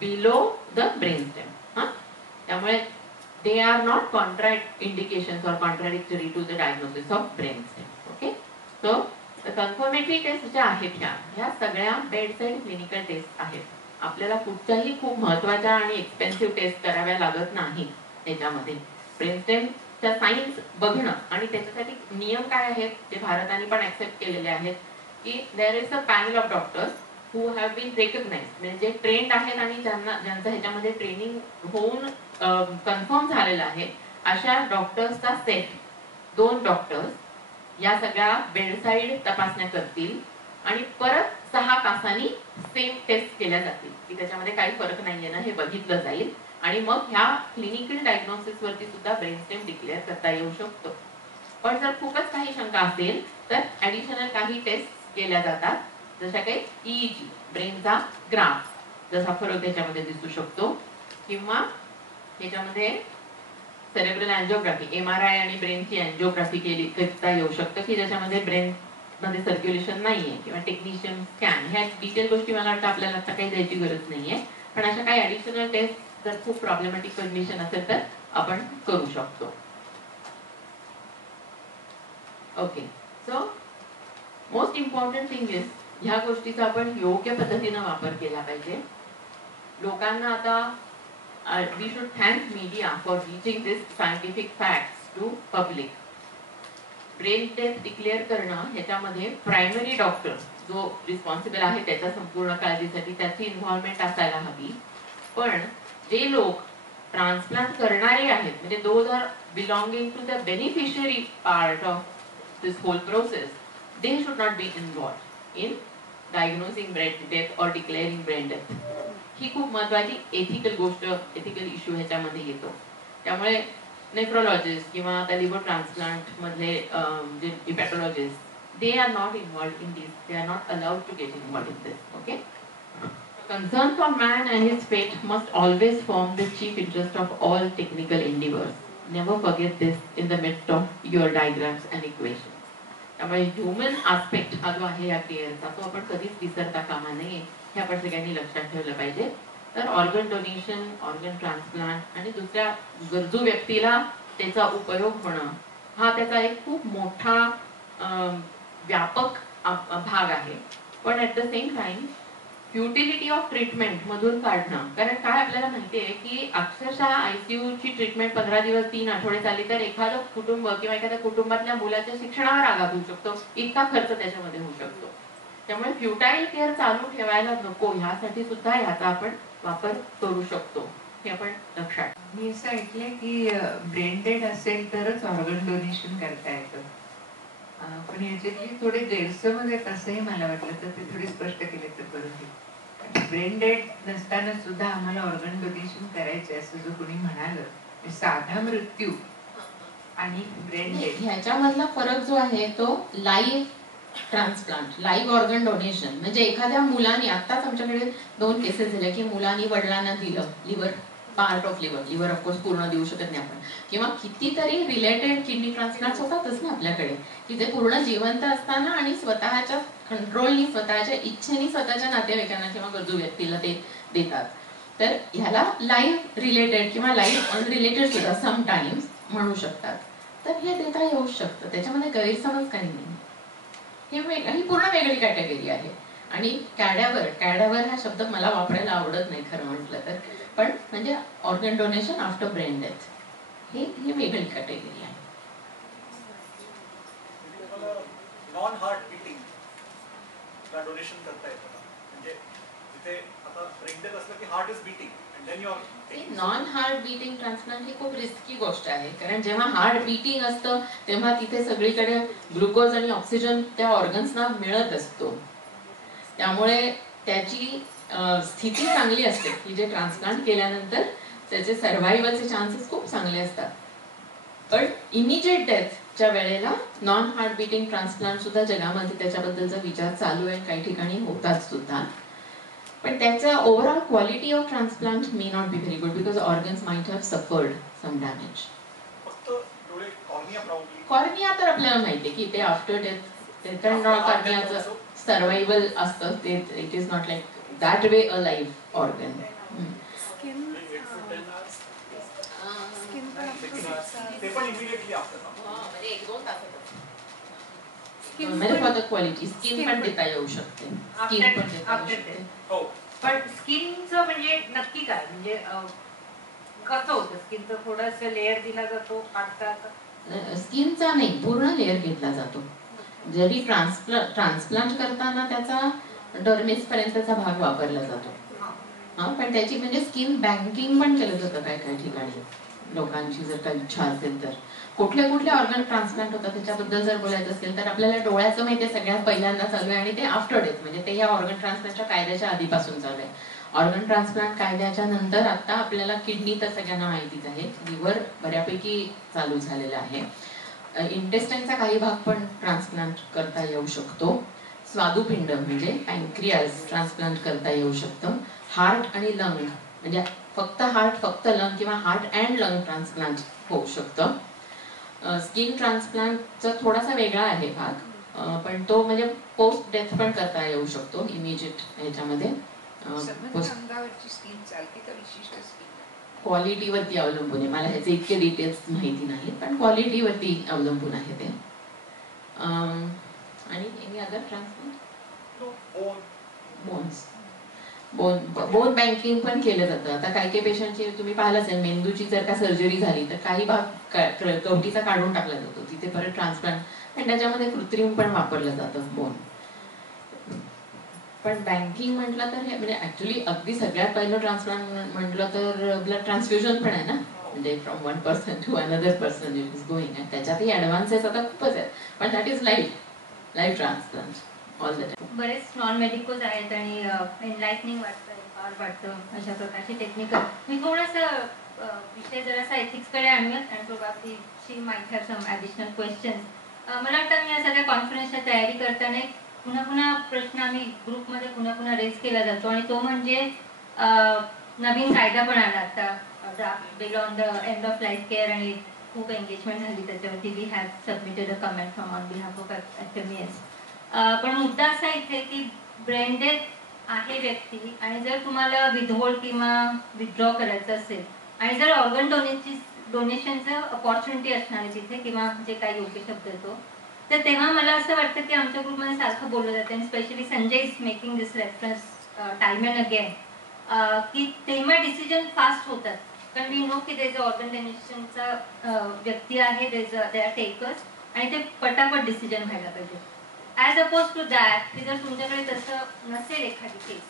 below the brain stem. त्यामुळे they are not contraindications और contradictory to the diagnosis of brain stem. Okay, so confirmatory test ज्या आहेत ह्या सगळ्या बेडसाईड क्लिनिकल टेस्ट आहेत. आपल्याला कुठच्याही खूप महत्वाच्या आणि एक्सपेन्सिव्ह टेस्ट कराव्या लागत नाही. त्याच्यामध्ये ब्रेनस्टेमच्या सायन्स बघणं आणि त्याच्यासाठी नियम काय आहेत जे भारताने पण ऍक्सेप्ट केलेले आहेत की there is a panel of doctors who have been recognised, म्हणजे जे ट्रेंड आहेत आणि ज्यांचं ह्याच्यामध्ये ट्रेनिंग होऊन कन्फर्म झालेलं आहे, अशा डॉक्टर्सचा सेट 2 डॉक्टर्स या सगळ्या बेडसाईड तपासण्या करतील आणि परत 6 तासांनी सेम टेस्ट केल्या जातील की त्याच्यामध्ये काही फरक नाहीये ना हे बघितलं जाईल. आणि मग ह्या क्लिनिकल डायग्नोसिस वरती सुद्धा ब्रेनस्टेम डिक्लेअर करता येऊ शकतो. पण जर खूपच काही शंका असेल तर ऍडिशनल काही टेस्ट केल्या जातात, जशा काही EEG, ब्रेनचा ग्राफ, जसा फरक त्याच्यामध्ये दिसू शकतो, किंवा त्याच्यामध्ये सेरेब्रल अँजिओग्राफी, MRI आणि ब्रेनची अँजिओग्राफी केली करता येऊ शकतं की ज्याच्यामध्ये ब्रेन मध्ये सर्क्युलेशन नाहीये, किंवा टेक्निशियन स्कॅन. ह्या डिटेल गोष्टी मला वाटतं आपल्याला आता काही द्यायची गरज नाहीये. पण अशा काही ऍडिशनल टेस्ट जर खूप प्रॉब्लेमॅटिक कंडिशन असेल तर आपण करू शकतो. Okay, so most important thing is ह्या गोष्टीचा आपण योग्य पद्धतीनं वापर केला पाहिजे. लोकांना आता we should thank media for reaching this scientific facts to public. Brain death declare करणं ह्याच्यामध्ये प्रायमरी डॉक्टर जो रिस्पॉन्सिबल आहे त्याच्या संपूर्ण काळजीसाठी त्याची इन्व्हॉल्वमेंट असायला हवी. पण जे लोक ट्रान्सप्लांट करणारे आहेत, म्हणजे those are belonging to the beneficiary part of this whole process, they should not be involve in diagnosing brain death और डिक्लेअरिंग ब्रेन डेथ. ही खूप महत्वाची एथिकल गोष्ट, एथिकल इश्यू ह्याच्यामध्ये येतो. त्यामुळे नेफ्रोलॉजिस्ट किंवा आता लिव्हर ट्रान्सप्लांट मधले जे हिपॅटॉलॉजिस्ट, they are not involved in this, they are not allowed to get involved in this. Okay, concern for man and his fate must always form the chief interest of all technical endeavors. Never forget this in the midst of your diagrams and equations. त्यामुळे ह्युमन आस्पेक्ट हा जो आहे या केअरचा तो आपण कधीच विसरता कामा नये, हे आपण सगळ्यांनी लक्षात ठेवलं पाहिजे. तर ऑर्गन डोनेशन, ऑर्गन ट्रान्सप्लांट आणि दुसऱ्या गरजू व्यक्तीला त्याचा उपयोग होणं हा त्याचा एक खूप मोठा व्यापक भाग आहे. पण at the same time futility of treatment मधून काढणं, कारण काय आपल्याला माहितीये की अक्षरशः आयसीयू ची ट्रीटमेंट 15 दिवस 3 आठवडे चालली तर एखादं कुटुंब किंवा एखाद्या कुटुंबातल्या मुलाच्या शिक्षणावर आघात होऊ शकतो, इतका खर्च त्याच्यामध्ये होऊ शकतो. त्यामुळे फ्युटाईल केअर चालू ठेवायला नको, ह्यासाठी सुद्धा ह्याचा आपण वापर करू शकतो, हे आपण लक्षात. मी असं ऐकलंय की ब्रेन डेड असेल तरच ऑर्गन डोनेशन करता येतं, पण याच्यातली थोडे गैरसमज आहेत असंही मला वाटलं, तर ते थोडे स्पष्ट केले तर बरं होईल. ब्रेन डेड नसताना सुद्धा आम्हाला ऑर्गन डोनेशन करायचे असं जो कोणी म्हणालं, साधा मृत्यू आणि ब्रेन डेड ह्याच्यामधला फरक जो आहे तो live transplant, live organ donation म्हणजे एखाद्या मुलाने, आताच आमच्याकडे 2 केसेस झाल्या की मुलांनी वडिलांना दिलं liver, part of liver of course पूर्ण देऊ शकत नाही आपण, किंवा कितीतरी रिलेटेड किडनी ट्रान्सप्लांट होतातच ना आपल्याकडे, की ते पूर्ण जिवंत असताना आणि स्वतःच्या कंट्रोलनी, स्वतःच्या इच्छेने स्वतःच्या नातेवाईकांना किंवा गरजू व्यक्तीला ते देतात. तर ह्याला लाईव्ह रिलेटेड किंवा लाईव्ह अनरिलेटेड सुद्धा समटाइम्स म्हणू शकतात. तर हे देता येऊ शकतं, त्याच्यामध्ये गैरसमज काही नाही. ही पूर्ण वेगळी कॅटेगरी आहे. आणि कॅडॅवर हा शब्द मला वापरायला आवडत नाही खरं म्हटलं तर, पण म्हणजे organ donation after brain death ही वेगळी कॅटेगरी आहे. नॉन हार्ट बीटिंग डोनेशन करता येतं, म्हणजे तिथे आता ब्रेन डेथ असलं की heart is beating and then you are non heart beating transplant ही खूप रिस्की गोष्ट आहे, कारण जेव्हा हार्ट बीटिंग असतं तेव्हा तिथे सगळीकडे ग्लुकोज आणि ऑक्सिजन त्या ऑर्गन्सना मिळत असतो, त्यामुळे त्याची स्थिती चांगली असते की जे ट्रान्सप्लांट केल्यानंतर त्याचे सर्व्हायव्हलचे चान्सेस खूप चांगले असतात. पण इमिजिएट डेथच्या वेळेला नॉन हार्ट बीटिंग ट्रान्सप्लांट सुद्धा जगामध्ये त्याच्याबद्दलचा विचार चालू आहे, काही ठिकाणी होतात सुद्धा. पण त्याचा overall quality of transplant may not be very good because organs might have suffered some damage. फक्त डोळे कॉर्निया तर आपल्याला माहितीये की ते आफ्टर डेथ कॉर्नियाचं सर्व्हायवल असतं, ते it is not like that way a live organ. म्हणजे फॉर द क्वालिटी स्किन पण देता येऊ शकते, स्किन पण देता येऊ शकते. पण स्किनचं म्हणजे नक्की काय, म्हणजे कसं होतं स्किनचं? थोडंसं लेअर दिला जातो, काढतात? स्किनचा नाही, पूर्ण लेअर घेतला जातो. जरी ट्रान्सप्लांट करताना त्याचा डर्मिस पर्यंतचा भाग वापरला जातो, पण त्याची म्हणजे स्किन बँकिंग पण केलं जातं काही काही ठिकाणी. लोकांची जर काही इच्छा असेल तर कुठले कुठले ऑर्गन ट्रान्सप्लांट होतात त्याच्याबद्दल जर बोलायचं असेल तर आपल्याला डोळ्याचं माहिती सगळ्यात पहिल्यांदा चालू आहे, आणि ते आफ्टर डेथ, म्हणजे ते या ऑर्गन ट्रान्सप्लांटच्या कायद्याच्या आधीपासून चालू आहे. ऑर्गन ट्रान्सप्लांट कायद्याच्या नंतर आता आपल्याला किडनी तर सगळ्यांना माहितीच आहे, लिव्हर बऱ्यापैकी चालू झालेलं आहे. इंटेस्टाईनचा काही भाग पण ट्रान्सप्लांट करता येऊ शकतो. स्वादुपिंड म्हणजे पॅनक्रियाज ट्रान्सप्लांट करता येऊ शकतं. हार्ट आणि लंग म्हणजे फक्त हार्ट फक्त लंग किंवा हार्ट अँड लंग ट्रान्सप्लांट होऊ शकतं. स्किन ट्रान्सप्लांटचा थोडासा वेगळा आहे भाग, पण तो म्हणजे पोस्ट डेथ पण करता येऊ शकतो इमिजिएट ह्याच्यामध्ये. क्वालिटीवरती अवलंबून आहे, मला ह्याचे इतके डिटेल्स माहिती नाहीत, पण क्वालिटीवरती अवलंबून आहे ते. आणि any other transplant? Bone banking पण केलं जातं. आता काही काही पेशंटची तुम्ही पाहिलं असेल, मेंदूची जर का सर्जरी झाली तर काही भाग कवटीचा काढून टाकला जातो, तिथे परत ट्रान्सप्लांट, पण त्याच्यामध्ये कृत्रिम पण वापरलं जातं बोन. पण बँकिंग म्हटलं तर हे म्हणजे ऍक्च्युली अगदी सगळ्यात पहिलं ट्रान्सप्लांट म्हटलं तर ब्लड ट्रान्सफ्युजन पण आहे ना, म्हणजे from one person to another person it is going, आणि त्याच्यातही ऍडव्हान्सेस आता खूपच आहेत, पण that is live transplant all the time. बरेच नॉन मेडिकल्स आहेत आणि एनलाइटनिंग वाटतं अशा प्रकारची टेक्निकल. मी थोडंसं विषय जरासा एथिक्सकडे आणूयात आणि probably she might have some additional questions. मला वाटतं मी या सगळ्या कॉन्फरन्सच्या तयारी करताना पुन्हा पुन्हा प्रश्न आम्ही ग्रुपमध्ये पुन्हा पुन्हा रेज केला जातो, आणि तो म्हणजे नवीन कायदा पण आला आता bill on the end of life care आणि खूप एंगेजमेंट झाली त्याच्यावरती. We have submitted a comment from on behalf of FMES. पण मुद्दा असा इथे की ब्रेन डेथ आहे व्यक्ती, आणि जर तुम्हाला विथहोल्ड किंवा विथड्रॉ करायचं असेल आणि जर ऑर्गन डोनेशनचं अपॉर्च्युनिटी असणार आहे जिथे, किंवा जे काही योग्य शब्द येतो, तर तेव्हा मला असं वाटतं की आमच्या ग्रुपमध्ये सारखं बोललं जातं, आणि specially Sanjay is making this reference time and again, की तेव्हा डिसिजन फास्ट होतात. कारण वी नो की देज ऑर्गन डोनेशनचा व्यक्ती आहे, दे आर टेकर्स, आणि ते पटापट डिसिजन व्हायला पाहिजे. ॲज अपोज टू दॅट की जर तुमच्याकडे तसं नसेल एखादी केस,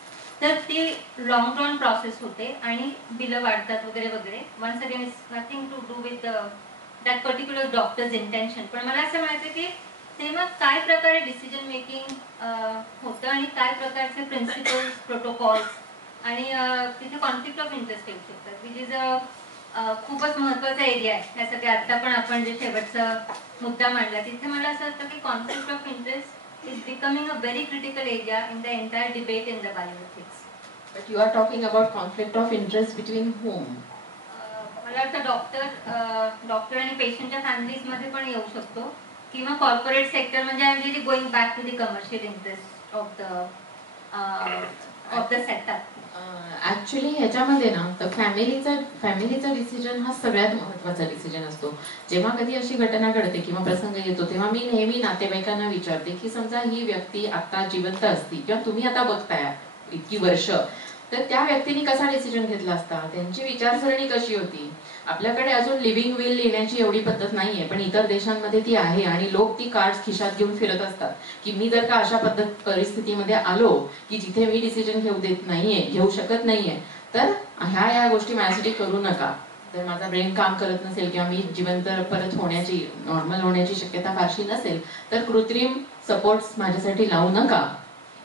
तर ती लॉंग रन प्रोसेस होते आणि बिलं वाढतात वगैरे वगैरे. Once again it's nothing to do with that particular doctor's intention. पण मला असं म्हणायचं की तेव्हा काय प्रकारे डिसिजन मेकिंग होतं आणि काय प्रकारचे प्रिन्सिपल्स, प्रोटोकॉल्स, आणि तिथे कॉन्फ्लिक्ट ऑफ इंटरेस्ट येऊ शकतात, विच इज खूपच महत्त्वाचा एरिया आहे. यासाठी आता पण आपण जे शेवटचा मुद्दा मांडला, तिथे मला असं वाटतं की conflict of interest is becoming a very critical area in the entire debate in the bioethics. But you are talking about conflict of interest between whom? मला वाटतं डॉक्टर आणि पेशंटच्या फॅमिलीज मध्ये पण येऊ शकतो, किंवा कॉर्पोरेट सेक्टर, म्हणजे I am really going back to the commercial interest of the setup. Actually ह्याच्यामध्ये ना, तर फॅमिलीचा डिसिजन हा सगळ्यात महत्वाचा डिसिजन असतो. जेव्हा कधी अशी घटना घडते किंवा प्रसंग येतो, तेव्हा मी नेहमी नातेवाईकांना विचारते की समजा ही व्यक्ती आता जिवंत असती किंवा तुम्ही आता बघताय इतकी वर्ष, तर त्या व्यक्तीने कसा डिसिजन घेतला असता, त्यांची विचारसरणी कशी होती. आपल्याकडे अजून लिव्हिंग विल लिहिण्याची एवढी पद्धत नाहीये, पण इतर देशांमध्ये ती आहे, आणि लोक ती कार्ड्स खिशात घेऊन फिरत असतात की मी जर का अशा परिस्थितीमध्ये आलो की जिथे मी डिसिजन घेऊ शकत नाहीये, तर ह्या गोष्टी माझ्यासाठी करू नका. जर माझा ब्रेन काम करत नसेल किंवा मी जिवंत परत नॉर्मल होण्याची शक्यता फारशी नसेल, तर कृत्रिम सपोर्ट्स माझ्यासाठी लावू नका.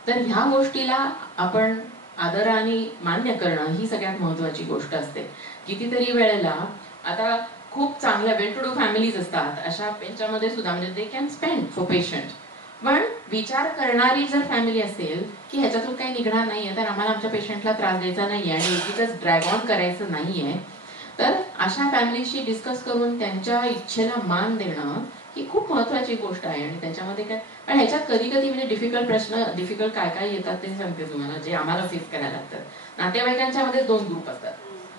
तर ह्या गोष्टीला आपण आदराने मान्य करणं ही सगळ्यात महत्वाची गोष्ट असते. कितीतरी वेळेला आता खूप चांगल्या वेल टू डू फॅमिलीज असतात, अशा यांच्यामध्ये सुद्धा म्हणजे they can spend for patient, पण विचार करणारी जर फॅमिली असेल की ह्याच्यातून काही निघणार नाहीये, तर आम्हाला आमच्या पेशंटला त्रास द्यायचा नाहीये आणि एकीच ड्रॅग ऑन करायचं नाहीये, तर अशा फॅमिलीशी डिस्कस करून त्यांच्या इच्छेला मान देणं ही खूप महत्वाची गोष्ट आहे. आणि त्याच्यामध्ये काय, पण ह्याच्यात कधी कधी म्हणजे डिफिकल्ट काय येतात ते सांगते तुम्हाला, जे आम्हाला फेस करायला लागतात. नातेवाईकांच्या मध्ये 2 ग्रुप असतात.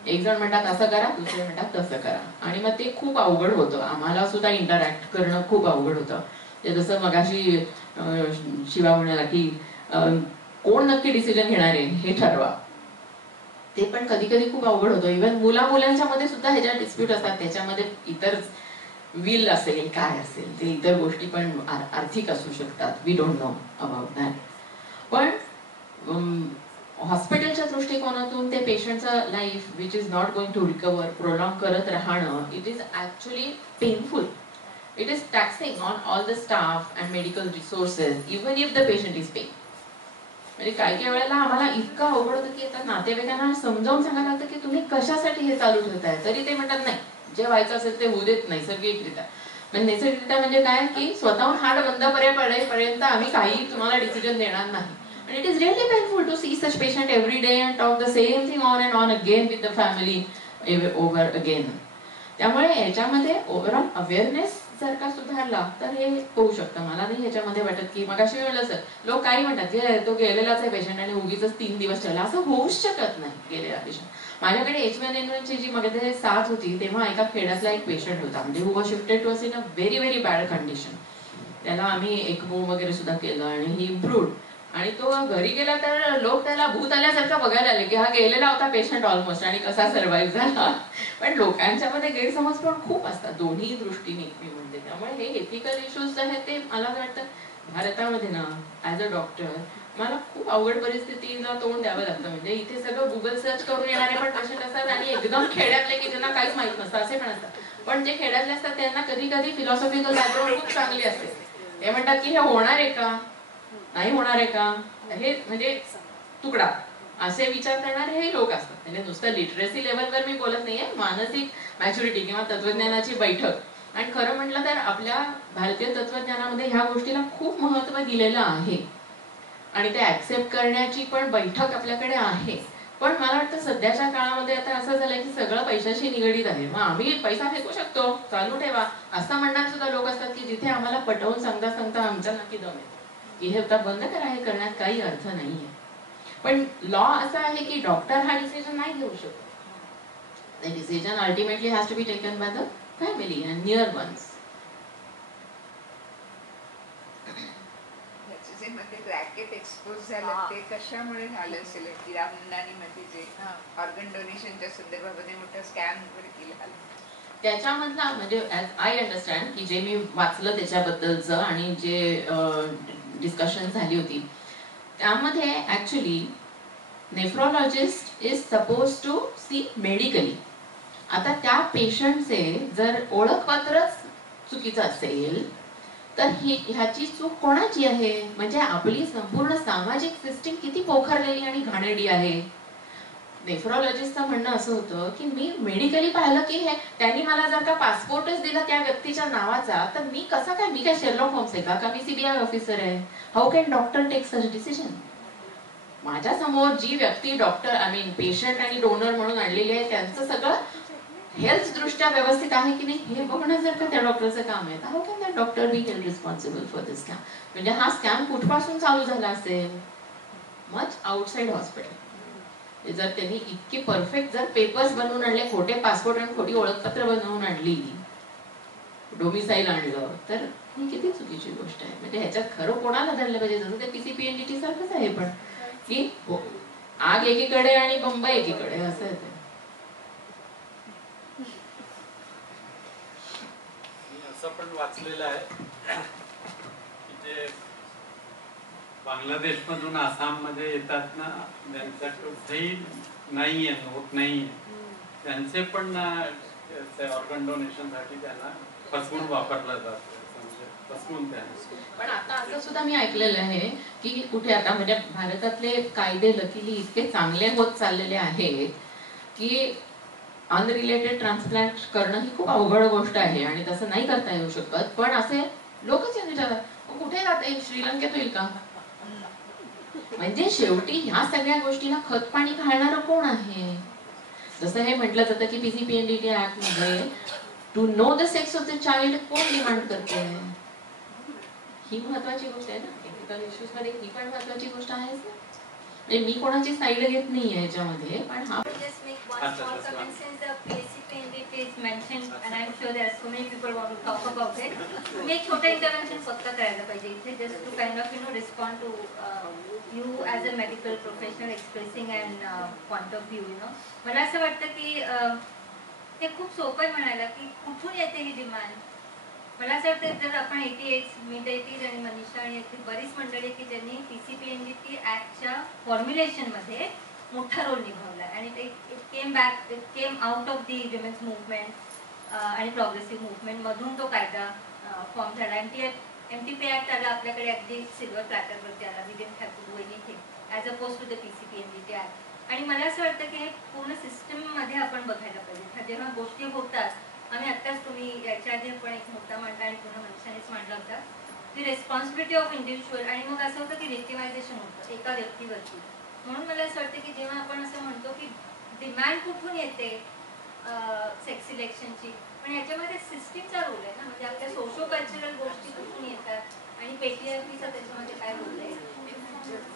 एक जण म्हणतात असं करा, दुसरे म्हणतात तसं करा, आणि मग ते खूप अवघड होतं. आम्हाला सुद्धा इंटरॅक्ट करणं खूप अवघड होतं. ते जसं मगाशी शिवा म्हणाला की कोण नक्की डिसिजन घेणार आहे हे ठरवा, ते पण कधी कधी खूप अवघड होतं. इव्हन मुलांच्या मध्ये सुद्धा ह्याच्या डिस्प्यूट असतात. त्याच्यामध्ये इतर विल असेल, काय असेल, ते इतर गोष्टी पण आर्थिक असू शकतात. We don't know about that. पण हॉस्पिटलच्या दृष्टिकोनातून ते पेशंटचं life which is not going to recover prolong करत राहणं, it is actually painful. It is taxing on all the staff and medical resources even if the patient is paying. म्हणजे काही वेळेला आम्हाला इतकं अवघड होतं की आता नातेवाईकांना समजावून सांगायला लागतं की तुम्ही कशासाठी हे चालू ठेवताय, तरी ते म्हणतात नाही, जे व्हायचं असेल ते होऊ देत नैसर्गिकरित्या. म्हणजे नैसर्गिकरित्या म्हणजे काय की स्वतःहून हाड बंद पडेपर्यंत आम्ही काही तुम्हाला डिसिजन देणार नाही. And it is really painful to see such patient every day and talk the same thing on and on again with the family over again. त्यामुळे याच्यामध्ये ओव्हरऑल अवेअरनेस जर का सुधारला तर हे होऊ शकतं. मला नाही ह्याच्यामध्ये वाटत की मगाशी म्हणलं सर, लोक काही म्हणतात की तो गेलेलाच आहे पेशंट आणि उगीच 3 दिवस ठेवला, असं होऊच शकत नाही. गेलेला पेशंट माझ्याकडे H1N1 ची जी मध्ये साथ होती, तेव्हा एका खेड्यातला एक पेशंट होता, म्हणजे who was shifted to us in a very very bad condition. त्याला आम्ही ECMO वगैरे सुद्धा केलं आणि ही इम्प्रूव्ड. आणि तो घरी गेला तर लोक त्याला भूत आल्यासारखं बघायला आले की हा गेलेला होता पेशंट ऑलमोस्ट आणि कसा सर्व्हाइव्ह झाला. पण लोकांच्या मध्ये गैरसमज पण खूप असतात दोन्ही दृष्टीने मी म्हणते. त्यामुळे हे एथिकल इश्यूज आहेत ते मला वाटतं भारतामध्ये ना ऍज अ डॉक्टर मला खूप अवघड परिस्थितीला तोंड द्यावं लागतं. म्हणजे इथे सगळं गुगल सर्च करून येणारे पण पेशंट असतात आणि एकदम खेड्यातले की त्यांना काहीच माहित नसतं असे पण असतात. पण जे खेड्यातले असतात त्यांना कधी कधी फिलॉसॉफिकल बॅकग्राऊंड खूप चांगली असते. ते म्हणतात की हे होणार आहे का, नाही होणार आहे का, हे म्हणजे तुकडा असे विचार करणारे हे लोक असतात. म्हणजे नुसतं लिटरसी लेवलवर मी बोलत नाहीये, मानसिक मॅच्युरिटी किंवा तत्वज्ञानाची बैठक. आणि खरं म्हटलं तर आपल्या भारतीय तत्वज्ञानामध्ये ह्या गोष्टीला खूप महत्व दिलेलं आहे आणि ते ऍक्सेप्ट करण्याची पण बैठक आपल्याकडे आहे. पण मला वाटतं सध्याच्या काळामध्ये आता असं झालंय की सगळं पैशाशी निगडीत आहे. मग आम्ही पैसा फेकू शकतो, चालू ठेवा असं म्हणणारे सुद्धा लोक असतात की जिथे आम्हाला पटवून सांगता सांगता आमचा नक्की दम येतो की हे आता बंद करा, हे करण्यात काही अर्थ नाहीये. पण लॉ असा आहे की डॉक्टर हा डिसिजन नाही घेऊ शकतो. The decision ultimately has to be taken by the family and near ones. याचे जे मध्ये रॅकेट एक्सपोज झालं ते कशामुळे झालं असेल की रामनंदानीमध्ये जे ऑर्गन डोनेशनच्या संदर्भामध्ये मोठा स्कॅम वगैरे केला. त्याच्यामधला म्हणजे आय अंडरस्टँड की जे मी वाचलं त्याच्याबद्दलचं आणि जे डिस्कशन झाली होती त्यामध्ये actually nephrologist is suppose to see medically. आता त्या पेशंटचे जर ओळखपत्रच चुकीचं असेल तर ह्याची चूक कोणाची आहे? म्हणजे आपली संपूर्ण सामाजिक सिस्टीम किती पोखरलेली आणि घाणेरडी आहे. नेफ्रोलॉजिस्टचं म्हणणं असं होतं की मी मेडिकली पाहिलं की हे त्यांनी मला जर का पासपोर्टच दिला त्या व्यक्तीच्या नावाचा तर मी कसा काय, मी काय शेरलॉक होम्स आहे का मी CBI ऑफिसर आहे? How can doctor take such decision? माझ्या समोर जी व्यक्ती डॉक्टर आय मीन पेशंट आणि डोनर म्हणून आणलेली आहे त्यांचं सगळं हेल्थ दृष्ट्या व्यवस्थित आहे की नाही हे बघणं जर का त्या डॉक्टरचं काम आहे तर how can that doctor be held responsible for this scam? म्हणजे हा स्कॅम कुठपासून चालू झाला असेल? Much outside hospital. जर त्यांनी इतके परफेक्ट जर पेपर्स बनवून आणले, खोटे पासपोर्ट आणि खोटी ओळखपत्र बनवून आणली, डोमिसाईल आणलं तर ही किती चुकीची गोष्ट आहे. म्हणजे ह्याच्यात खरं कोणाला धरलं पाहिजे? जसं ते PCPNDT सारखंच आहे पण की आग एकीकडे आणि बंब एकीकडे असं आहे ते. असं पण वाचलेलं आहे की जे बांगलादेश मधून आसाम मध्ये येतात ना त्यांच्याकडे नाहीये, होत नाहीये, त्यांचे पण ऑर्गन डोनेशन साठी त्यांना फसवून वापरलं जातं. फसवून त्यांना. पण आता असं सुद्धा मी ऐकलेलं आहे की कुठे आता म्हणजे भारतातले कायदे लकीली इतके चांगले होत चाललेले आहेत की अनरिलेटेड ट्रान्सप्लांट करणं ही खूप अवघड गोष्ट आहे आणि तसं नाही करता येऊ शकत. पण असे लोकच विचारतात कुठे जाते, श्रीलंकेत होईल का? म्हणजे शेवटी ह्या सगळ्या गोष्टीला खत पाणी घालणारं कोण आहे? जसं हे म्हटलं जातं की PCPNDT ऍक्ट मध्ये to know the sex of the child कोण डिमांड करते? ही महत्वाची गोष्ट आहे ना. टेक्निकल इश्यूज मध्ये ही पण महत्वाची गोष्ट आहे. म्हणजे मी कोणाची साईड घेत नाहीये याच्यामध्ये पण हा Just make one small comment since the PCPNDT is mentioned and I'm sure there are so many people want to talk about it. मी एक छोटं इंटरव्हेन्शन फक्त करायला पाहिजे इथे just to kind of respond to you as a medical professional expressing and point of view. मला असं वाटतं की ते खूप सोपं आहे म्हणायला की कुठून येते ही डिमांड. मला असं वाटतं जर आपण 88 मी 88 आणि मनीषा आणि बरीच मंडळी की ज्यांनी PCPNDT ऍक्टच्या फॉर्म्युलेशन मध्ये मोठा रोल निभावला आणि it came out of the women's movement आणि प्रोग्रेसिव्ह मुवमेंट मधून तो कायदा फॉर्म झाला. MTP ऍक्ट आला आपल्याकडे अगदी सिल्वर प्लॅटरवरती आला. We didn't have to do anything as oppose to the PCPNDT act. आणि मला असं वाटतं की हे पूर्ण सिस्टम मध्ये आपण बघायला पाहिजे. जेव्हा गोष्टी होतात आम्ही आत्ताच तुम्ही याच्या आधी पण एक मुद्दा मांडला आणि पूर्ण मनुष्यानेच मांडला होता ती रेस्पॉन्सिबिलिटी ऑफ इंडिव्हिज्युअल. आणि मग असं होतं की विक्टिमायझेशन होतं एका व्यक्तीवरती. म्हणून मला असं वाटतं की जेव्हा आपण असं म्हणतो की डिमांड कुठून येते सेक्स सिलेक्शनची, पण याच्यामध्ये सिस्टीमचा रोल आहे ना. म्हणजे आपल्या सोशो कल्चरल गोष्टी कुठून येतात आणि पेट्रियार्कीचा त्याच्यामध्ये काय रोल आहे.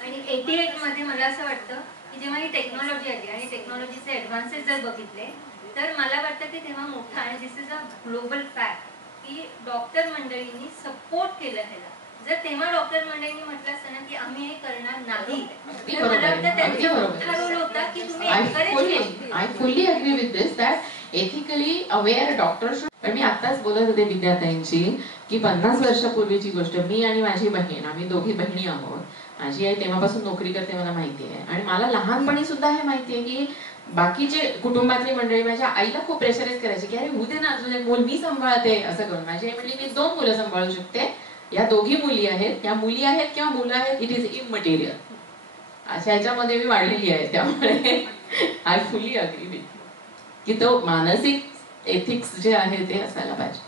आणि 88 मध्ये मला असं वाटतं की जेव्हा ही टेक्नॉलॉजी आली आणि टेक्नॉलॉजीचे ॲडव्हान्सेस जर बघितले तर मला वाटतं की तेव्हा मोठा आणि दिस इज अ ग्लोबल फॅक्ट की डॉक्टर मंडळींनी सपोर्ट केलं ह्याला. जर तेव्हा डॉक्टर मंडळींनी म्हटलं असतं ना की आम्ही हे करणार नाही तर मला वाटतं त्यांचा मोठा रोल होता की तुम्ही I fully agree with this that ethically aware doctor should. पण मी आताच बोलत होते विद्यार्थ्यांची की 50 वर्षापूर्वीची गोष्ट. मी आणि माझी बहीण आम्ही दोघी बहिणी आहोत. माझी आई तेव्हापासून नोकरी करते मला माहिती आहे आणि मला लहानपणी सुद्धा हे माहिती आहे की बाकीचे कुटुंबातली मंडळी माझ्या आईला खूप प्रेशराईज करायची की अरे उद्या ना तुझे मूल मी सांभाळते असं करून. माझी आई म्हणली मी 2 मुलं सांभाळू शकते. या दोघी मुली आहेत, या मुली आहेत किंवा मुलं आहेत, इट इज इमटेरियल. अशा ह्याच्यामध्ये मी वाढलेली आहे. त्यामुळे आय फुली अग्री विथ की तो मानसिक एथिक्स जे आहे ते असायला पाहिजे.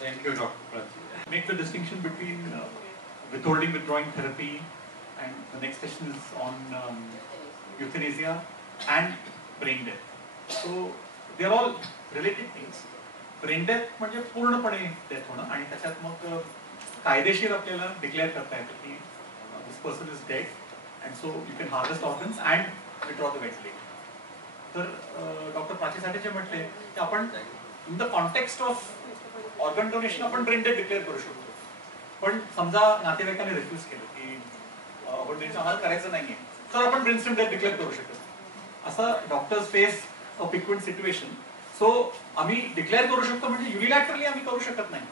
Thank you doctor. Make the distinction between withholding withdrawing therapy and the next session is on euthanasia and brain death. So they are all related things. Brain death म्हणजे पूर्णपणे डेथ होणं आणि त्याच्यात मग कायदेशीर आपल्याला डिक्लेअर करता येतं की this person is dead and so you can harvest organs and withdraw the ventilator. तर डॉक्टर प्राची साठे जे म्हटले की आपण in the context of organ donation आपण ब्रेन डेथ डिक्लेअर करू शकतो. पण समजा नातेवाईकाने रिफ्यूज केलं की ऑर्गन डोनेशन आम्हाला करायचं नाहीये तर आपण ब्रेन डेथ डिक्लेअर करू शकतो. असं डॉक्टर्स फेस अ पिक्विंट सिच्युएशन. सो आम्ही डिक्लेअर करू शकतो म्हणजे युनिलॅटरली आम्ही करू शकत नाही.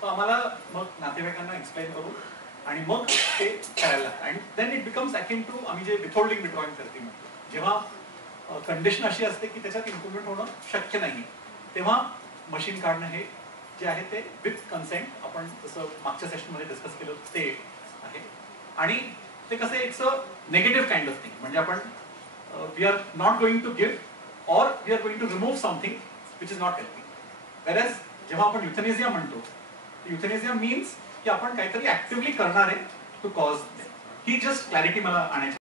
तर आम्हाला मग नातेवाईकांना एक्सप्लेन करू आणि मग ते करायला लागतं. आणि then it becomes akin to आम्ही जे विथहोल्डिंग विड्रॉइंग थेरपी म्हणतो. जेव्हा कंडिशन अशी असते की त्याच्यात इम्प्रुव्हमेंट होणं शक्य नाही तेव्हा मशीन काढणं हे जे आहे ते विथ कन्सेंट आपण जसं मागच्या सेशनमध्ये डिस्कस केलं ते आहे. आणि ते कसं एक नेगेटिव्ह काइंड ऑफ थिंग म्हणजे आपण we are not going to give or we are going to remove something which is not helping. Whereas जेव्हा आपण युथेनेसिया म्हणतो युथेनेसिया मीन्स की आपण काहीतरी ऍक्टिव्हली करणार आहे टू कॉज. ही जस्ट क्लॅरिटी मला आणायची.